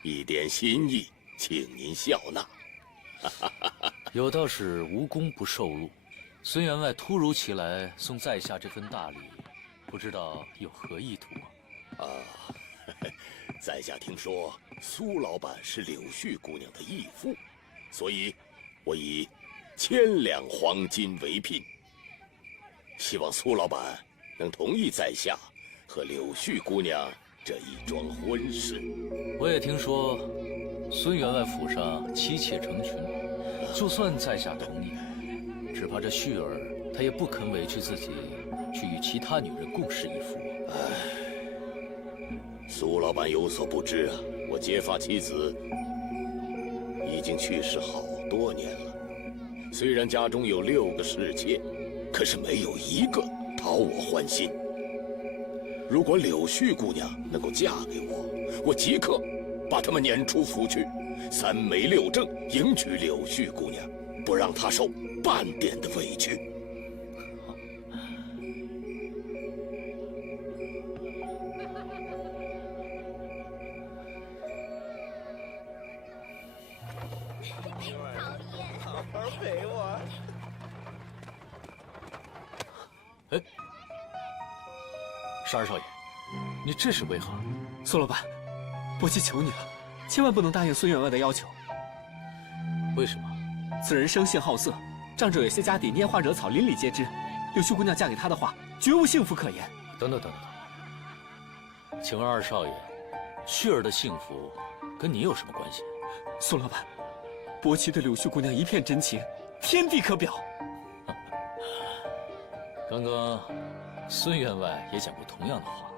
一点心意，请您笑纳。有道是无功不受禄，孙员外突如其来送在下这份大礼，不知道有何意图啊？在下听说苏老板是柳絮姑娘的义父，所以我以1000两黄金为聘，希望苏老板能同意在下和柳絮姑娘这一桩婚事。我也听说孙员外府上妻妾成群，就算在下同意，只怕这旭儿她也不肯委屈自己去与其他女人共侍一夫。苏老板有所不知啊，我结发妻子已经去世好多年了。虽然家中有6个侍妾，可是没有一个讨我欢心。如果柳絮姑娘能够嫁给我，我即刻把她们撵出府去，3媒6证迎娶柳絮姑娘，不让她受半点的委屈。陪我。哎，沙二少爷，你这是为何？苏老板，伯姬求你了，千万不能答应孙员外的要求。为什么？此人生性好色，仗着有些家底，拈花惹草，邻里皆知。柳絮姑娘嫁给他的话，绝无幸福可言。等等，请问二少爷，旭儿的幸福跟你有什么关系？苏老板，伯姬对柳絮姑娘一片真情，天地可表。刚刚孙员外也讲过同样的话。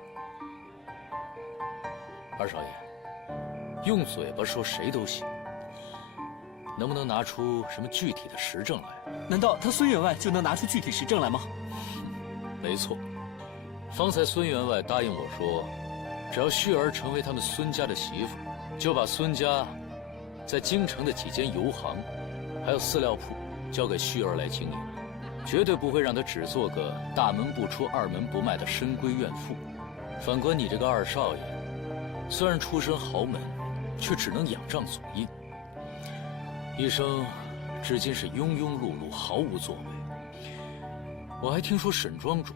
二少爷，用嘴巴说谁都行，能不能拿出什么具体的实证来？难道他孙员外就能拿出具体实证来吗？没错，方才孙员外答应我说，只要旭儿成为他们孙家的媳妇，就把孙家在京城的几间油行，还有饲料铺交给旭儿来经营，绝对不会让她只做个大门不出二门不迈的深闺怨妇。反观你这个二少爷，虽然出身豪门，却只能仰仗祖印，一生至今是庸庸碌碌，毫无作为。我还听说沈庄主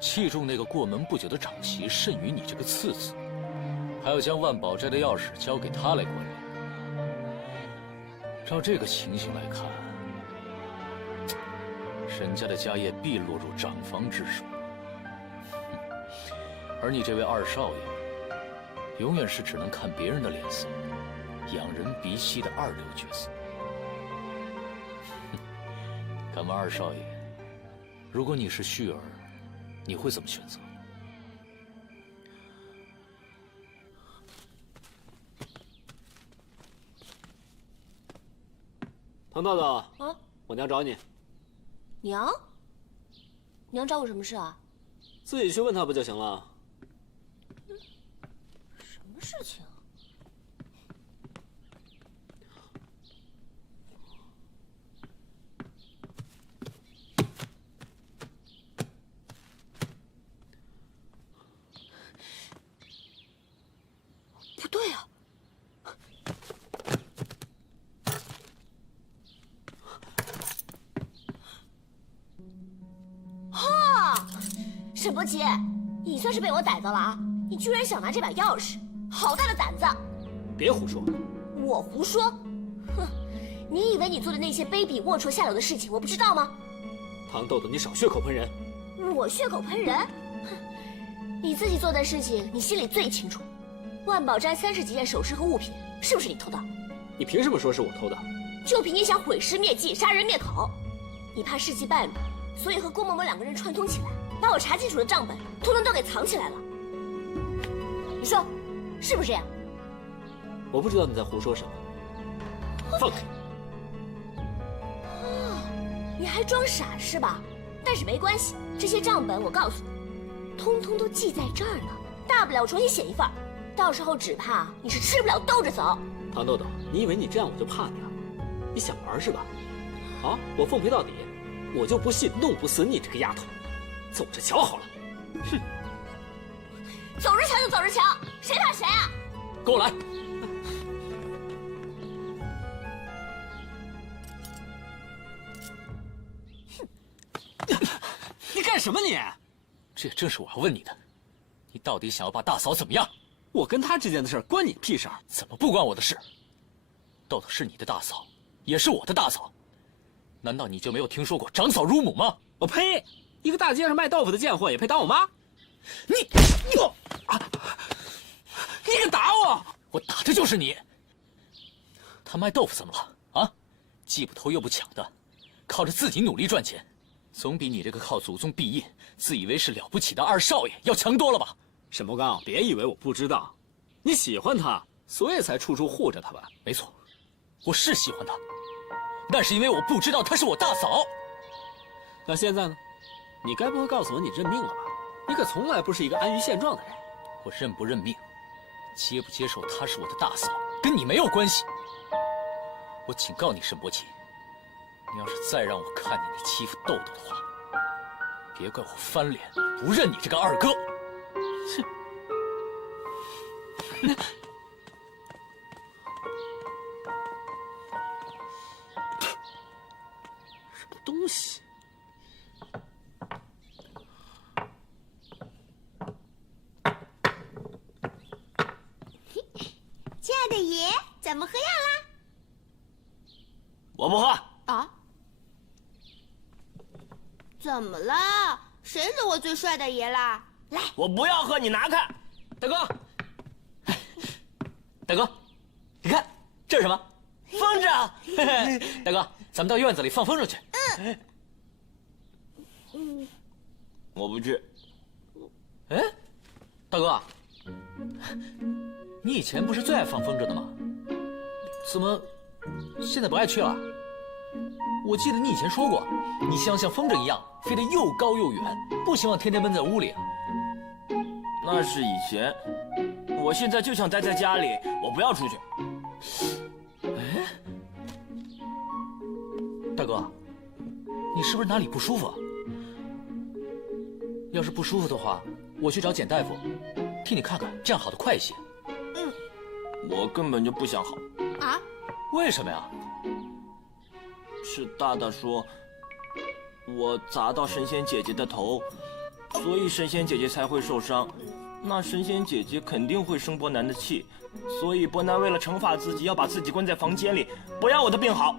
器重那个过门不久的长媳，甚于你这个次子，还要将万宝斋的钥匙交给他来管理。照这个情形来看，沈家的家业必落入长房之手，而你这位二少爷，永远是只能看别人的脸色，仰人鼻息的二流角色。敢问二少爷，如果你是旭儿，你会怎么选择？唐豆豆，啊，我娘找你。娘？娘找我什么事啊？自己去问她不就行了？什么事情？沈伯奇，你算是被我逮到了啊！你居然想拿这把钥匙，好大的胆子！别胡说！我胡说？哼！你以为你做的那些卑鄙龌龊下流的事情我不知道吗？唐豆豆，你少血口喷人！我血口喷人？哼！你自己做的事情你心里最清楚。万宝斋30几件首饰和物品，是不是你偷的？你凭什么说是我偷的？就凭你想毁尸灭迹、杀人灭口，你怕事迹败露，所以和郭嬷嬷2个人串通起来，把我查清楚的账本通通都给藏起来了。你说，是不是这样？我不知道你在胡说什么。放开！哦，你还装傻是吧？但是没关系，这些账本我告诉你，通通都记在这儿呢。大不了我重新写一份，到时候只怕你是吃不了兜着走。唐豆豆，你以为你这样我就怕你啊？你想玩是吧？好，我奉陪到底，我就不信弄不死你这个丫头。走着瞧好了。哼！走着瞧就走着瞧，谁怕谁啊？跟我来。你干什么你？这正是我要问你的，你到底想要把大嫂怎么样？我跟她之间的事关你屁事？怎么不关我的事？豆豆是你的大嫂，也是我的大嫂，难道你就没有听说过长嫂如母吗？我呸！一个大街上卖豆腐的贱货也配当我妈？你敢打我？我打的就是你。他卖豆腐怎么了啊？既不偷又不抢的，靠着自己努力赚钱，总比你这个靠祖宗庇荫、自以为是了不起的二少爷要强多了吧？沈伯刚，别以为我不知道，你喜欢他，所以才处处护着他吧？没错，我是喜欢他，但是因为我不知道她是我大嫂。那现在呢？你该不会告诉我你认命了吧？你可从来不是一个安于现状的人。我认不认命，接不接受她是我的大嫂，跟你没有关系。我警告你，沈伯奇，你要是再让我看见你欺负豆豆的话，别怪我翻脸不认你这个二哥。哼！什么东西？亲爱的爷，咱们喝药啦！我不喝啊？怎么了？谁惹我最帅的爷啦？来，我不要喝，你拿开！大哥，大哥，你看这是什么？风筝！大哥，咱们到院子里放风筝去。我不去。哎，大哥，你以前不是最爱放风筝的吗？怎么现在不爱去了？我记得你以前说过，你希望像风筝一样飞得又高又远，不希望天天闷在屋里啊。那是以前，我现在就想待在家里，我不要出去。哎，大哥，你是不是哪里不舒服啊？要是不舒服的话，我去找简大夫，替你看看，这样好得快一些。我根本就不想好。啊？为什么呀？是大大说，我砸到神仙姐姐的头，所以神仙姐姐才会受伤。那神仙姐姐肯定会生伯南的气，所以伯南为了惩罚自己，要把自己关在房间里，不让我的病好。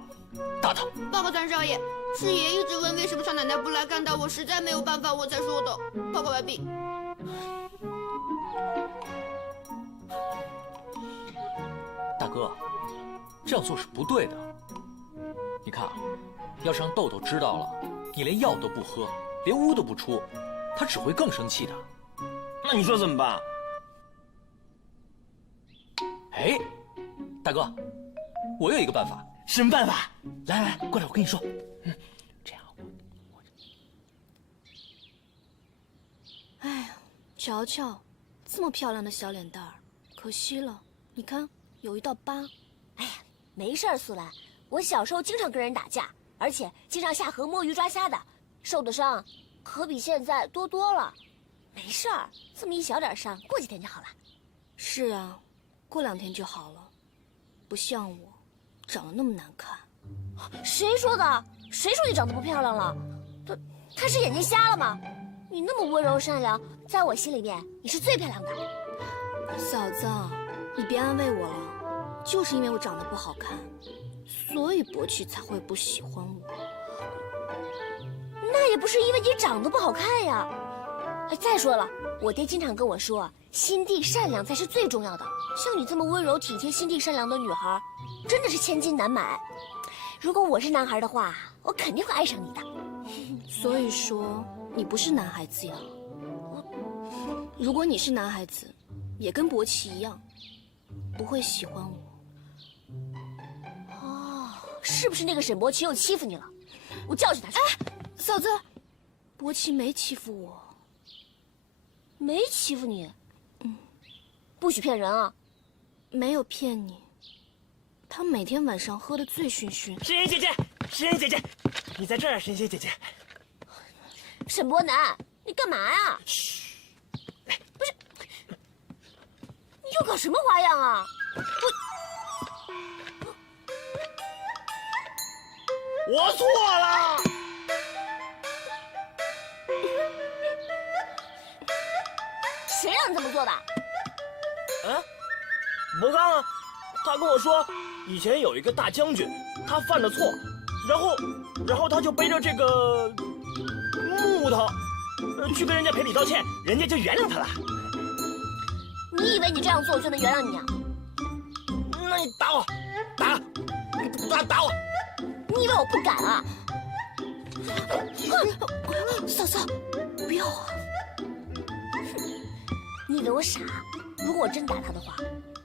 大大，报告三少爷，师爷一直问为什么少奶奶不来看到我，实在没有办法，我才说的。报告完毕。大哥，这样做是不对的。你看，要是让豆豆知道了，你连药都不喝，连屋都不出，他只会更生气的。那你说怎么办？哎，大哥，我有一个办法。什么办法？来来，过来，我跟你说。这样。哎呀，瞧瞧，这么漂亮的小脸蛋儿，可惜了。你看，有一道疤。哎呀，没事儿，苏兰，我小时候经常跟人打架，而且经常下河摸鱼抓虾的，受的伤可比现在多多了。没事儿，这么一小点伤，过几天就好了。是啊，过2天就好了。不像我，长得那么难看。谁说的？谁说你长得不漂亮了？他是眼睛瞎了吗？你那么温柔善良，在我心里面你是最漂亮的。嫂子，你别安慰我了，就是因为我长得不好看，所以伯奇才会不喜欢我。那也不是因为你长得不好看呀。哎，再说了，我爹经常跟我说，心地善良才是最重要的。像你这么温柔体贴、心地善良的女孩，真的是千金难买。如果我是男孩的话，我肯定会爱上你的。所以说，你不是男孩子呀。如果你是男孩子，也跟伯奇一样，不会喜欢我。哦，是不是那个沈伯奇又欺负你了？我教训他去。哎，嫂子，伯奇没欺负我。没欺负你？不许骗人啊！没有骗你。他每天晚上喝得醉醺醺。神仙姐姐，神仙姐姐，你在这儿，神仙姐姐。沈伯南，你干嘛呀？嘘，不是，你又搞什么花样啊？我错了。谁让你这么做的？伯刚啊，他跟我说，以前有一个大将军，他犯了错，然后他就背着这个木头，去跟人家赔礼道歉，人家就原谅他了。你以为你这样做就能原谅你啊？那你打我，打我！你以为我不敢啊？嫂嫂，不要啊！你以为我傻？如果我真打他的话，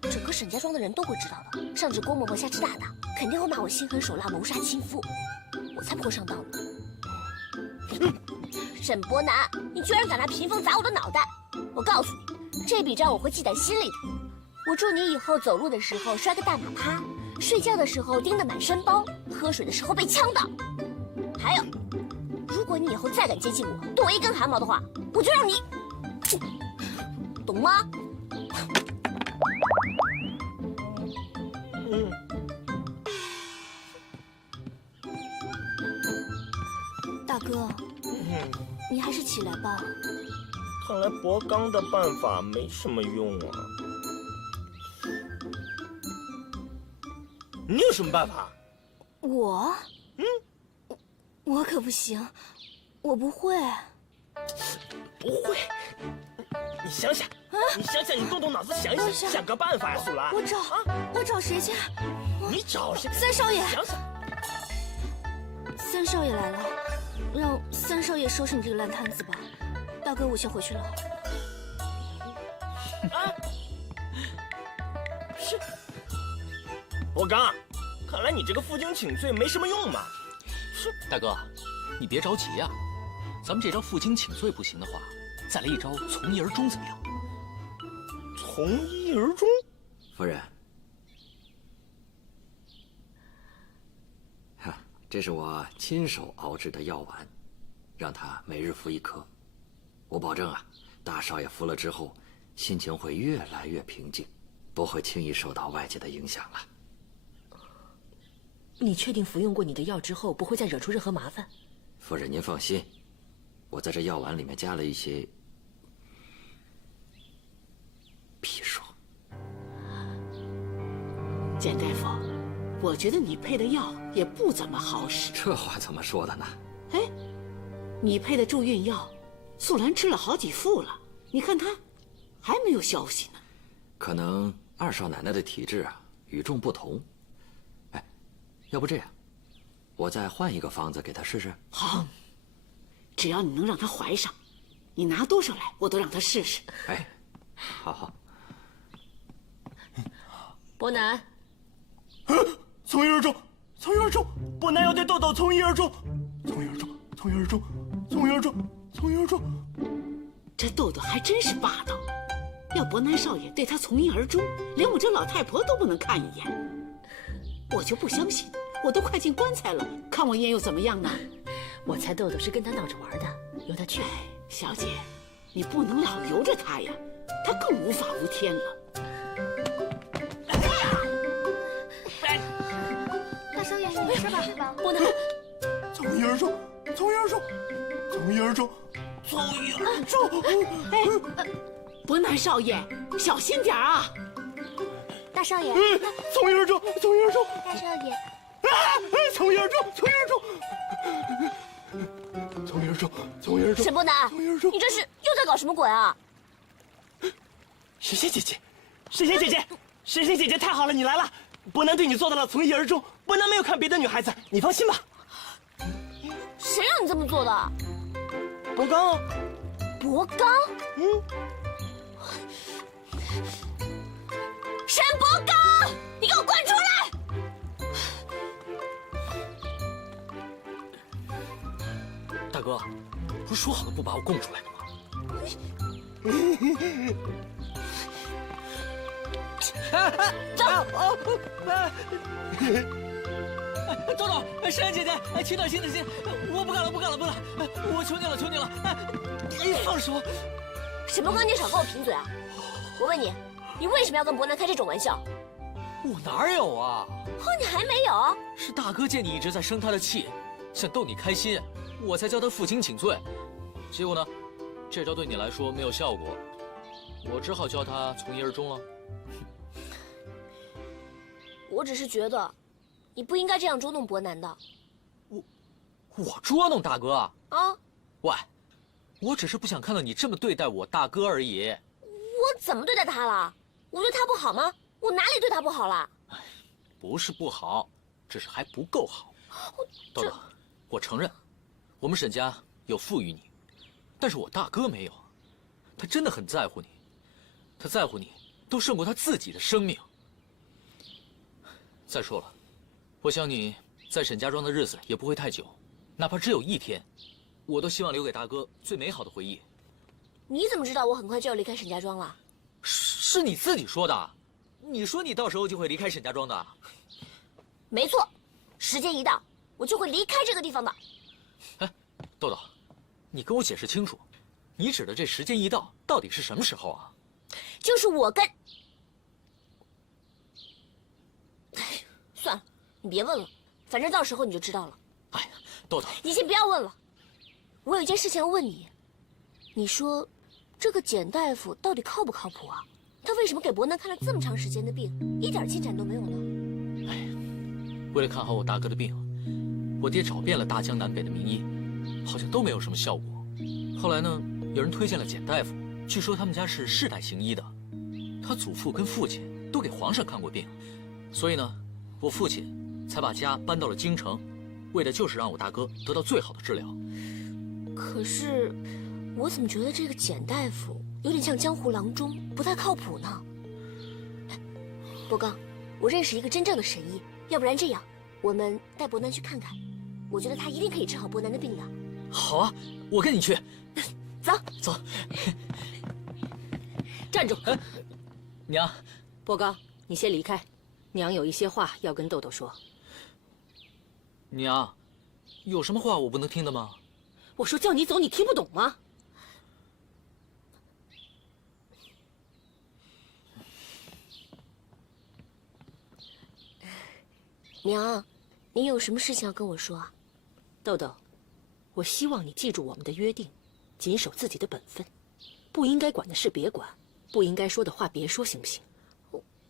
整个沈家庄的人都会知道的。上至郭嬷嬷，下至大大，肯定会骂我心狠手辣，谋杀亲夫。我才不会上当呢！沈伯南，你居然敢拿屏风砸我的脑袋！我告诉你，这笔账我会记在心里的。我祝你以后走路的时候摔个大马趴，睡觉的时候叮得满身包，喝水的时候被呛到。还有，如果你以后再敢接近我，动我一根汗毛的话，我就让你，懂吗？大哥，你还是起来吧。看来伯刚的办法没什么用啊。你有什么办法？我？我可不行，我不会。不会？你想想，你想想，你动动脑子想一想，想个办法呀，苏拉。我找谁去？你找谁？三少爷。想想。三少爷来了，让三少爷收拾你这个烂摊子吧。大哥，我先回去了。是。伯刚，看来你这个负荆请罪没什么用嘛。是。大哥，你别着急呀，咱们这招负荆请罪不行的话，再来一招从一而终怎么样？从一而终？夫人，哈，这是我亲手熬制的药丸，让他每日服1颗。我保证啊，大少爷服了之后，心情会越来越平静，不会轻易受到外界的影响了。你确定服用过你的药之后不会再惹出任何麻烦？夫人您放心，我在这药丸里面加了一些砒霜。简大夫，我觉得你配的药也不怎么好使。这话怎么说的呢？哎，你配的助孕药，素兰吃了好几副了，你看她还没有消息呢。可能二少奶奶的体质啊与众不同。哎，要不这样，我再换一个方子给她试试。好，只要你能让她怀上，你拿多少来我都让她试试。哎，好。伯南，从一而终，从一而终，伯南要对豆豆从一而终，从一而终，从一而终，从一而终，从一而终。这豆豆还真是霸道，要伯南少爷对他从一而终，连我这老太婆都不能看一眼。我就不相信，我都快进棺材了，看我一眼又怎么样呢？我猜豆豆是跟他闹着玩的，由他去。小姐，你不能老留着他呀，他更无法无天了。大少爷，你没事吧？伯南，从一而终，从一而终，从一而终，从一而终。伯南少爷，小心点啊！大少爷，从一而终，从一而终。大少爷，从一而终，从一而终。从一而终，从一而终。沈伯南，你这是又在搞什么鬼啊？神仙姐姐，神仙姐姐，神仙姐姐，太好了，你来了！伯南对你做到了从一而终，伯南没有看别的女孩子，你放心吧。谁让你这么做的？伯刚啊，伯刚？沈伯刚，你给我滚出来！大哥，不是说好的不把我供出来的吗？豆豆，珊珊姐姐，轻点，轻点，轻！我不干了，不干了，不干了！我求你了，求你了！你放手！沈伯刚，你少跟我贫嘴啊！我问你，你为什么要跟伯南开这种玩笑？我哪有啊？哦，你还没有？是大哥见你一直在生他的气，想逗你开心，我才叫他负荆请罪。结果呢，这招对你来说没有效果，我只好教他从一而终了。我只是觉得，你不应该这样捉弄伯南的。我捉弄大哥啊？啊！喂，我只是不想看到你这么对待我大哥而已。我怎么对待他了？我对他不好吗？我哪里对他不好了？不是不好，只是还不够好。豆豆，我承认，我们沈家有赋予你，但是我大哥没有。他真的很在乎你，他在乎你都胜过他自己的生命。再说了，我想你在沈家庄的日子也不会太久，哪怕只有1天，我都希望留给大哥最美好的回忆。你怎么知道我很快就要离开沈家庄了？是你自己说的，你说你到时候就会离开沈家庄的。没错，时间一到，我就会离开这个地方的。哎，豆豆，你跟我解释清楚，你指的这时间一到，到底是什么时候啊？就是我跟……算了，你别问了，反正到时候你就知道了。哎呀，豆豆，你先不要问了，我有一件事情要问你。你说，这个简大夫到底靠不靠谱啊？他为什么给伯南看了这么长时间的病，一点进展都没有呢？哎，为了看好我大哥的病，我爹找遍了大江南北的名医，好像都没有什么效果。后来呢，有人推荐了简大夫，据说他们家是世代行医的，他祖父跟父亲都给皇上看过病，所以呢，我父亲才把家搬到了京城，为的就是让我大哥得到最好的治疗。可是，我怎么觉得这个简大夫有点像江湖郎中，不太靠谱呢？伯刚，我认识一个真正的神医，要不然这样，我们带伯南去看看，我觉得他一定可以治好伯南的病的。好啊，我跟你去。走走。站住！娘，伯刚，你先离开，娘有一些话要跟豆豆说。娘，有什么话我不能听的吗？我说叫你走，你听不懂吗？娘，您有什么事情要跟我说啊？豆豆，我希望你记住我们的约定，谨守自己的本分，不应该管的事别管，不应该说的话别说，行不行？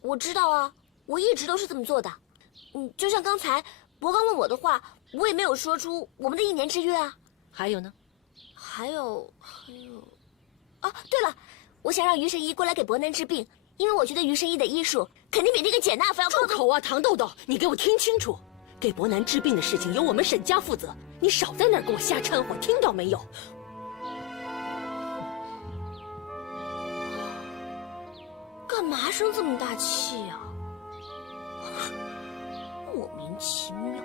我知道啊，我一直都是这么做的。就像刚才伯刚问我的话，我也没有说出我们的1年之约啊。还有呢？还有，啊，对了，我想让于神医过来给伯南治病，因为我觉得于神医的医术肯定比那个简大夫要住口啊，唐豆豆，你给我听清楚，给伯南治病的事情由我们沈家负责，你少在那儿跟我瞎掺和，听到没有？干嘛生这么大气啊？莫名其妙。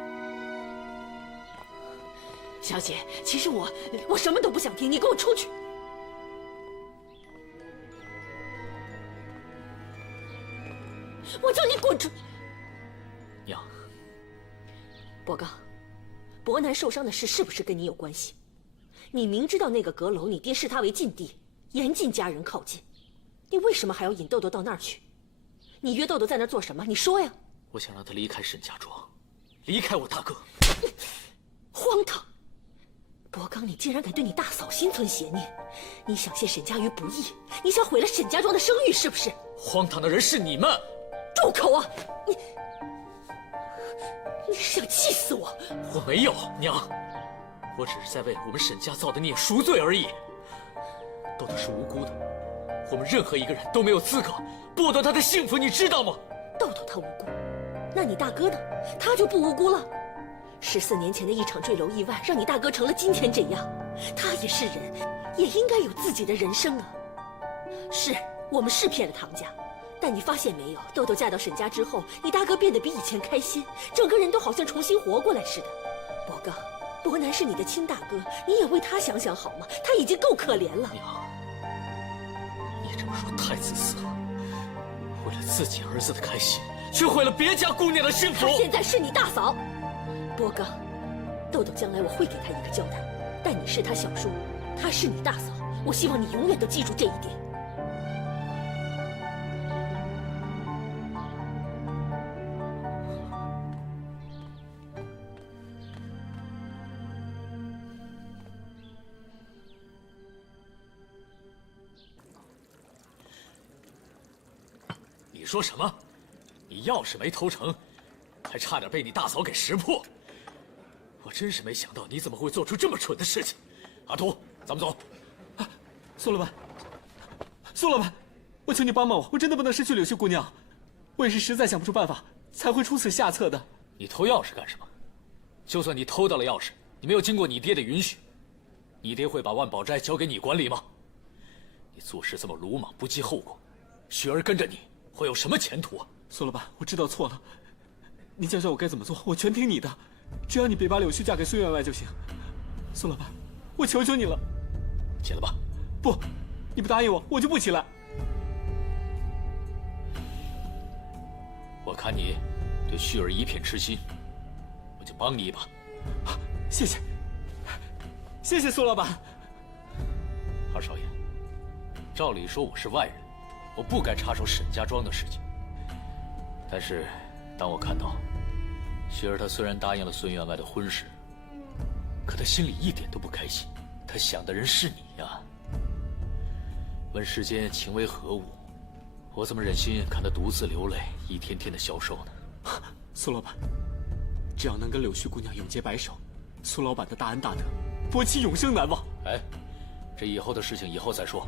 小姐，其实我什么都不想听，你给我出去！我叫你滚出！娘，伯刚，伯南受伤的事是不是跟你有关系？你明知道那个阁楼，你爹视他为禁地，严禁家人靠近，你为什么还要引豆豆到那儿去？你约豆豆在那儿做什么？你说呀！我想让他离开沈家庄，离开我大哥。荒唐！伯刚，想你竟然敢对你大嫂心存邪念，你想陷沈家于不义，你想毁了沈家庄的声誉，是不是？荒唐的人是你们！住口啊！你是想气死我？我没有，娘，我只是在为我们沈家造的孽赎罪而已。豆豆是无辜的，我们任何一个人都没有资格剥夺他的幸福，你知道吗？豆豆他无辜，那你大哥呢？他就不无辜了？14年前的一场坠楼意外，让你大哥成了今天这样。他也是人，也应该有自己的人生啊。是我们是骗了唐家，但你发现没有，豆豆嫁到沈家之后，你大哥变得比以前开心，整个人都好像重新活过来似的。伯刚，伯南是你的亲大哥，你也为他想想好吗？他已经够可怜了。娘，你这么说太自私了，为了自己儿子的开心，却毁了别家姑娘的幸福。她现在是你大嫂。伯刚，豆豆将来我会给他一个交代，但你是他小叔，她是你大嫂，我希望你永远都记住这一点。你说什么？你钥匙没偷成，还差点被你大嫂给识破。我真是没想到你怎么会做出这么蠢的事情。阿图，咱们走。苏老板，苏老板，我求你帮帮我，我真的不能失去柳絮姑娘。我也是实在想不出办法，才会出此下策的。你偷钥匙干什么？就算你偷到了钥匙，你没有经过你爹的允许，你爹会把万宝斋交给你管理吗？你做事这么鲁莽，不计后果，雪儿跟着你会有什么前途啊？苏老板，我知道错了，你教教我该怎么做，我全听你的，只要你别把柳絮嫁给孙员外就行。苏老板，我求求你了。起来吧。不，你不答应我，我就不起来。我看你对旭儿一片痴心，我就帮你一把。谢谢，谢谢苏老板。二少爷，照理说我是外人，我不该插手沈家庄的事情。但是，当我看到旭儿她虽然答应了孙员外的婚事，可她心里一点都不开心。她想的人是你呀。问世间情为何物，我怎么忍心看她独自流泪，一天天的消瘦呢？苏老板，只要能跟柳絮姑娘永结白首，苏老板的大恩大德，伯妻永生难忘。哎，这以后的事情以后再说。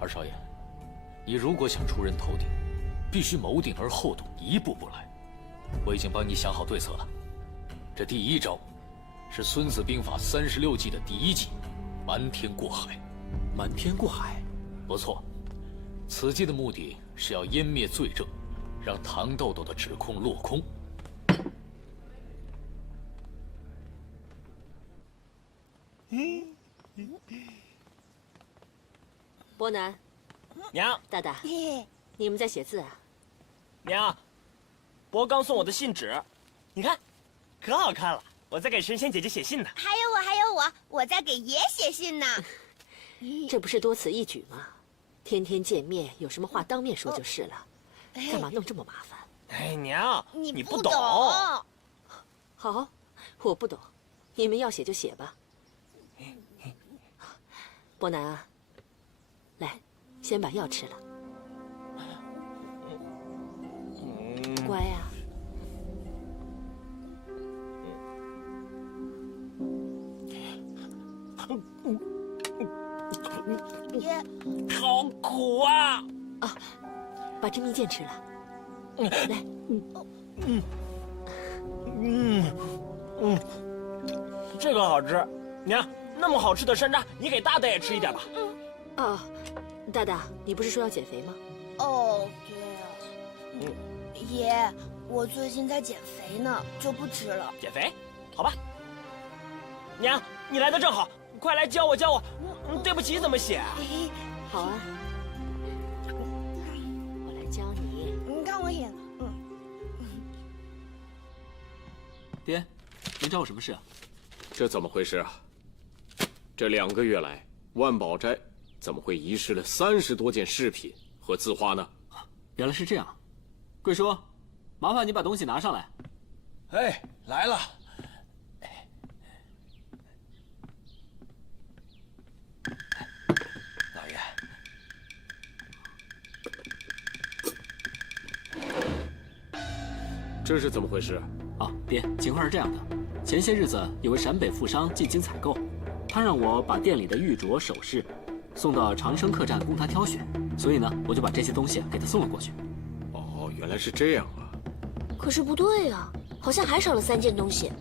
二少爷，你如果想出人头地，必须谋定而后动，一步步来。我已经帮你想好对策了。这第一招，是《孙子兵法》36计的第1计，瞒天过海。瞒天过海？不错，此计的目的是要湮灭罪证，让唐豆豆的指控落空。伯南，娘，大大，你们在写字啊？娘，伯刚送我的信纸，你看，可好看了。我在给神仙姐姐写信呢。还有我，我在给爷写信呢。这不是多此一举吗？天天见面，有什么话当面说就是了，干嘛弄这么麻烦？哎，娘，你不懂。好，我不懂，你们要写就写吧。伯南啊，来，先把药吃了。乖呀。爷，好苦啊！啊，把这蜜饯吃了。来，这个好吃。娘，那么好吃的山楂，你给大大也吃一点吧。哦，大大，你不是说要减肥吗？哦，对啊。爷，我最近在减肥呢，就不吃了。减肥？好吧。娘，你来的正好，快来教我。对不起怎么写啊？好啊，我来教你。你看我写的。爹，您找我什么事啊？这怎么回事啊？这2个月来，万宝斋怎么会遗失了30多件饰品和字画呢？原来是这样，贵叔，麻烦你把东西拿上来。哎，来了。这是怎么回事？啊，爹，情况是这样的，前些日子有位陕北富商进京采购，他让我把店里的玉镯首饰送到长生客栈供他挑选，所以呢，我就把这些东西给他送了过去。哦，原来是这样啊！可是不对啊，好像还少了3件东西，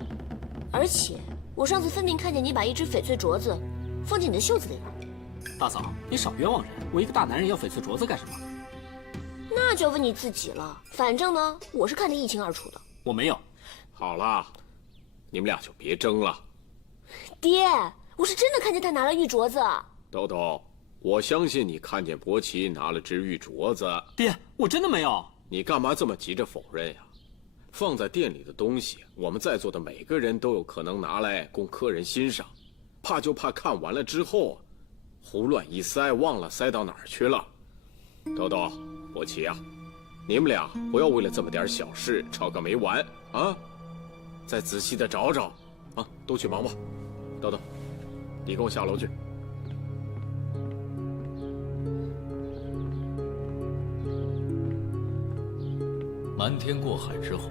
而且我上次分明看见你把一只翡翠镯子放进你的袖子里了。大嫂，你少冤枉人！我一个大男人要翡翠镯子干什么？那就问你自己了。反正呢，我是看得一清二楚的。我没有。好了，你们俩就别争了。爹，我是真的看见他拿了玉镯子。豆豆，我相信你看见伯奇拿了只玉镯子。爹，我真的没有。你干嘛这么急着否认呀？放在店里的东西，我们在座的每个人都有可能拿来供客人欣赏，怕就怕看完了之后胡乱一塞，忘了塞到哪儿去了。豆豆，伯奇啊，你们俩不要为了这么点小事吵个没完啊！再仔细的找找啊，都去忙吧。豆豆，你跟我下楼去。瞒天过海之后，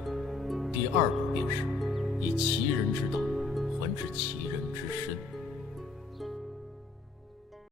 第2步便是以其人之道还治其人之身。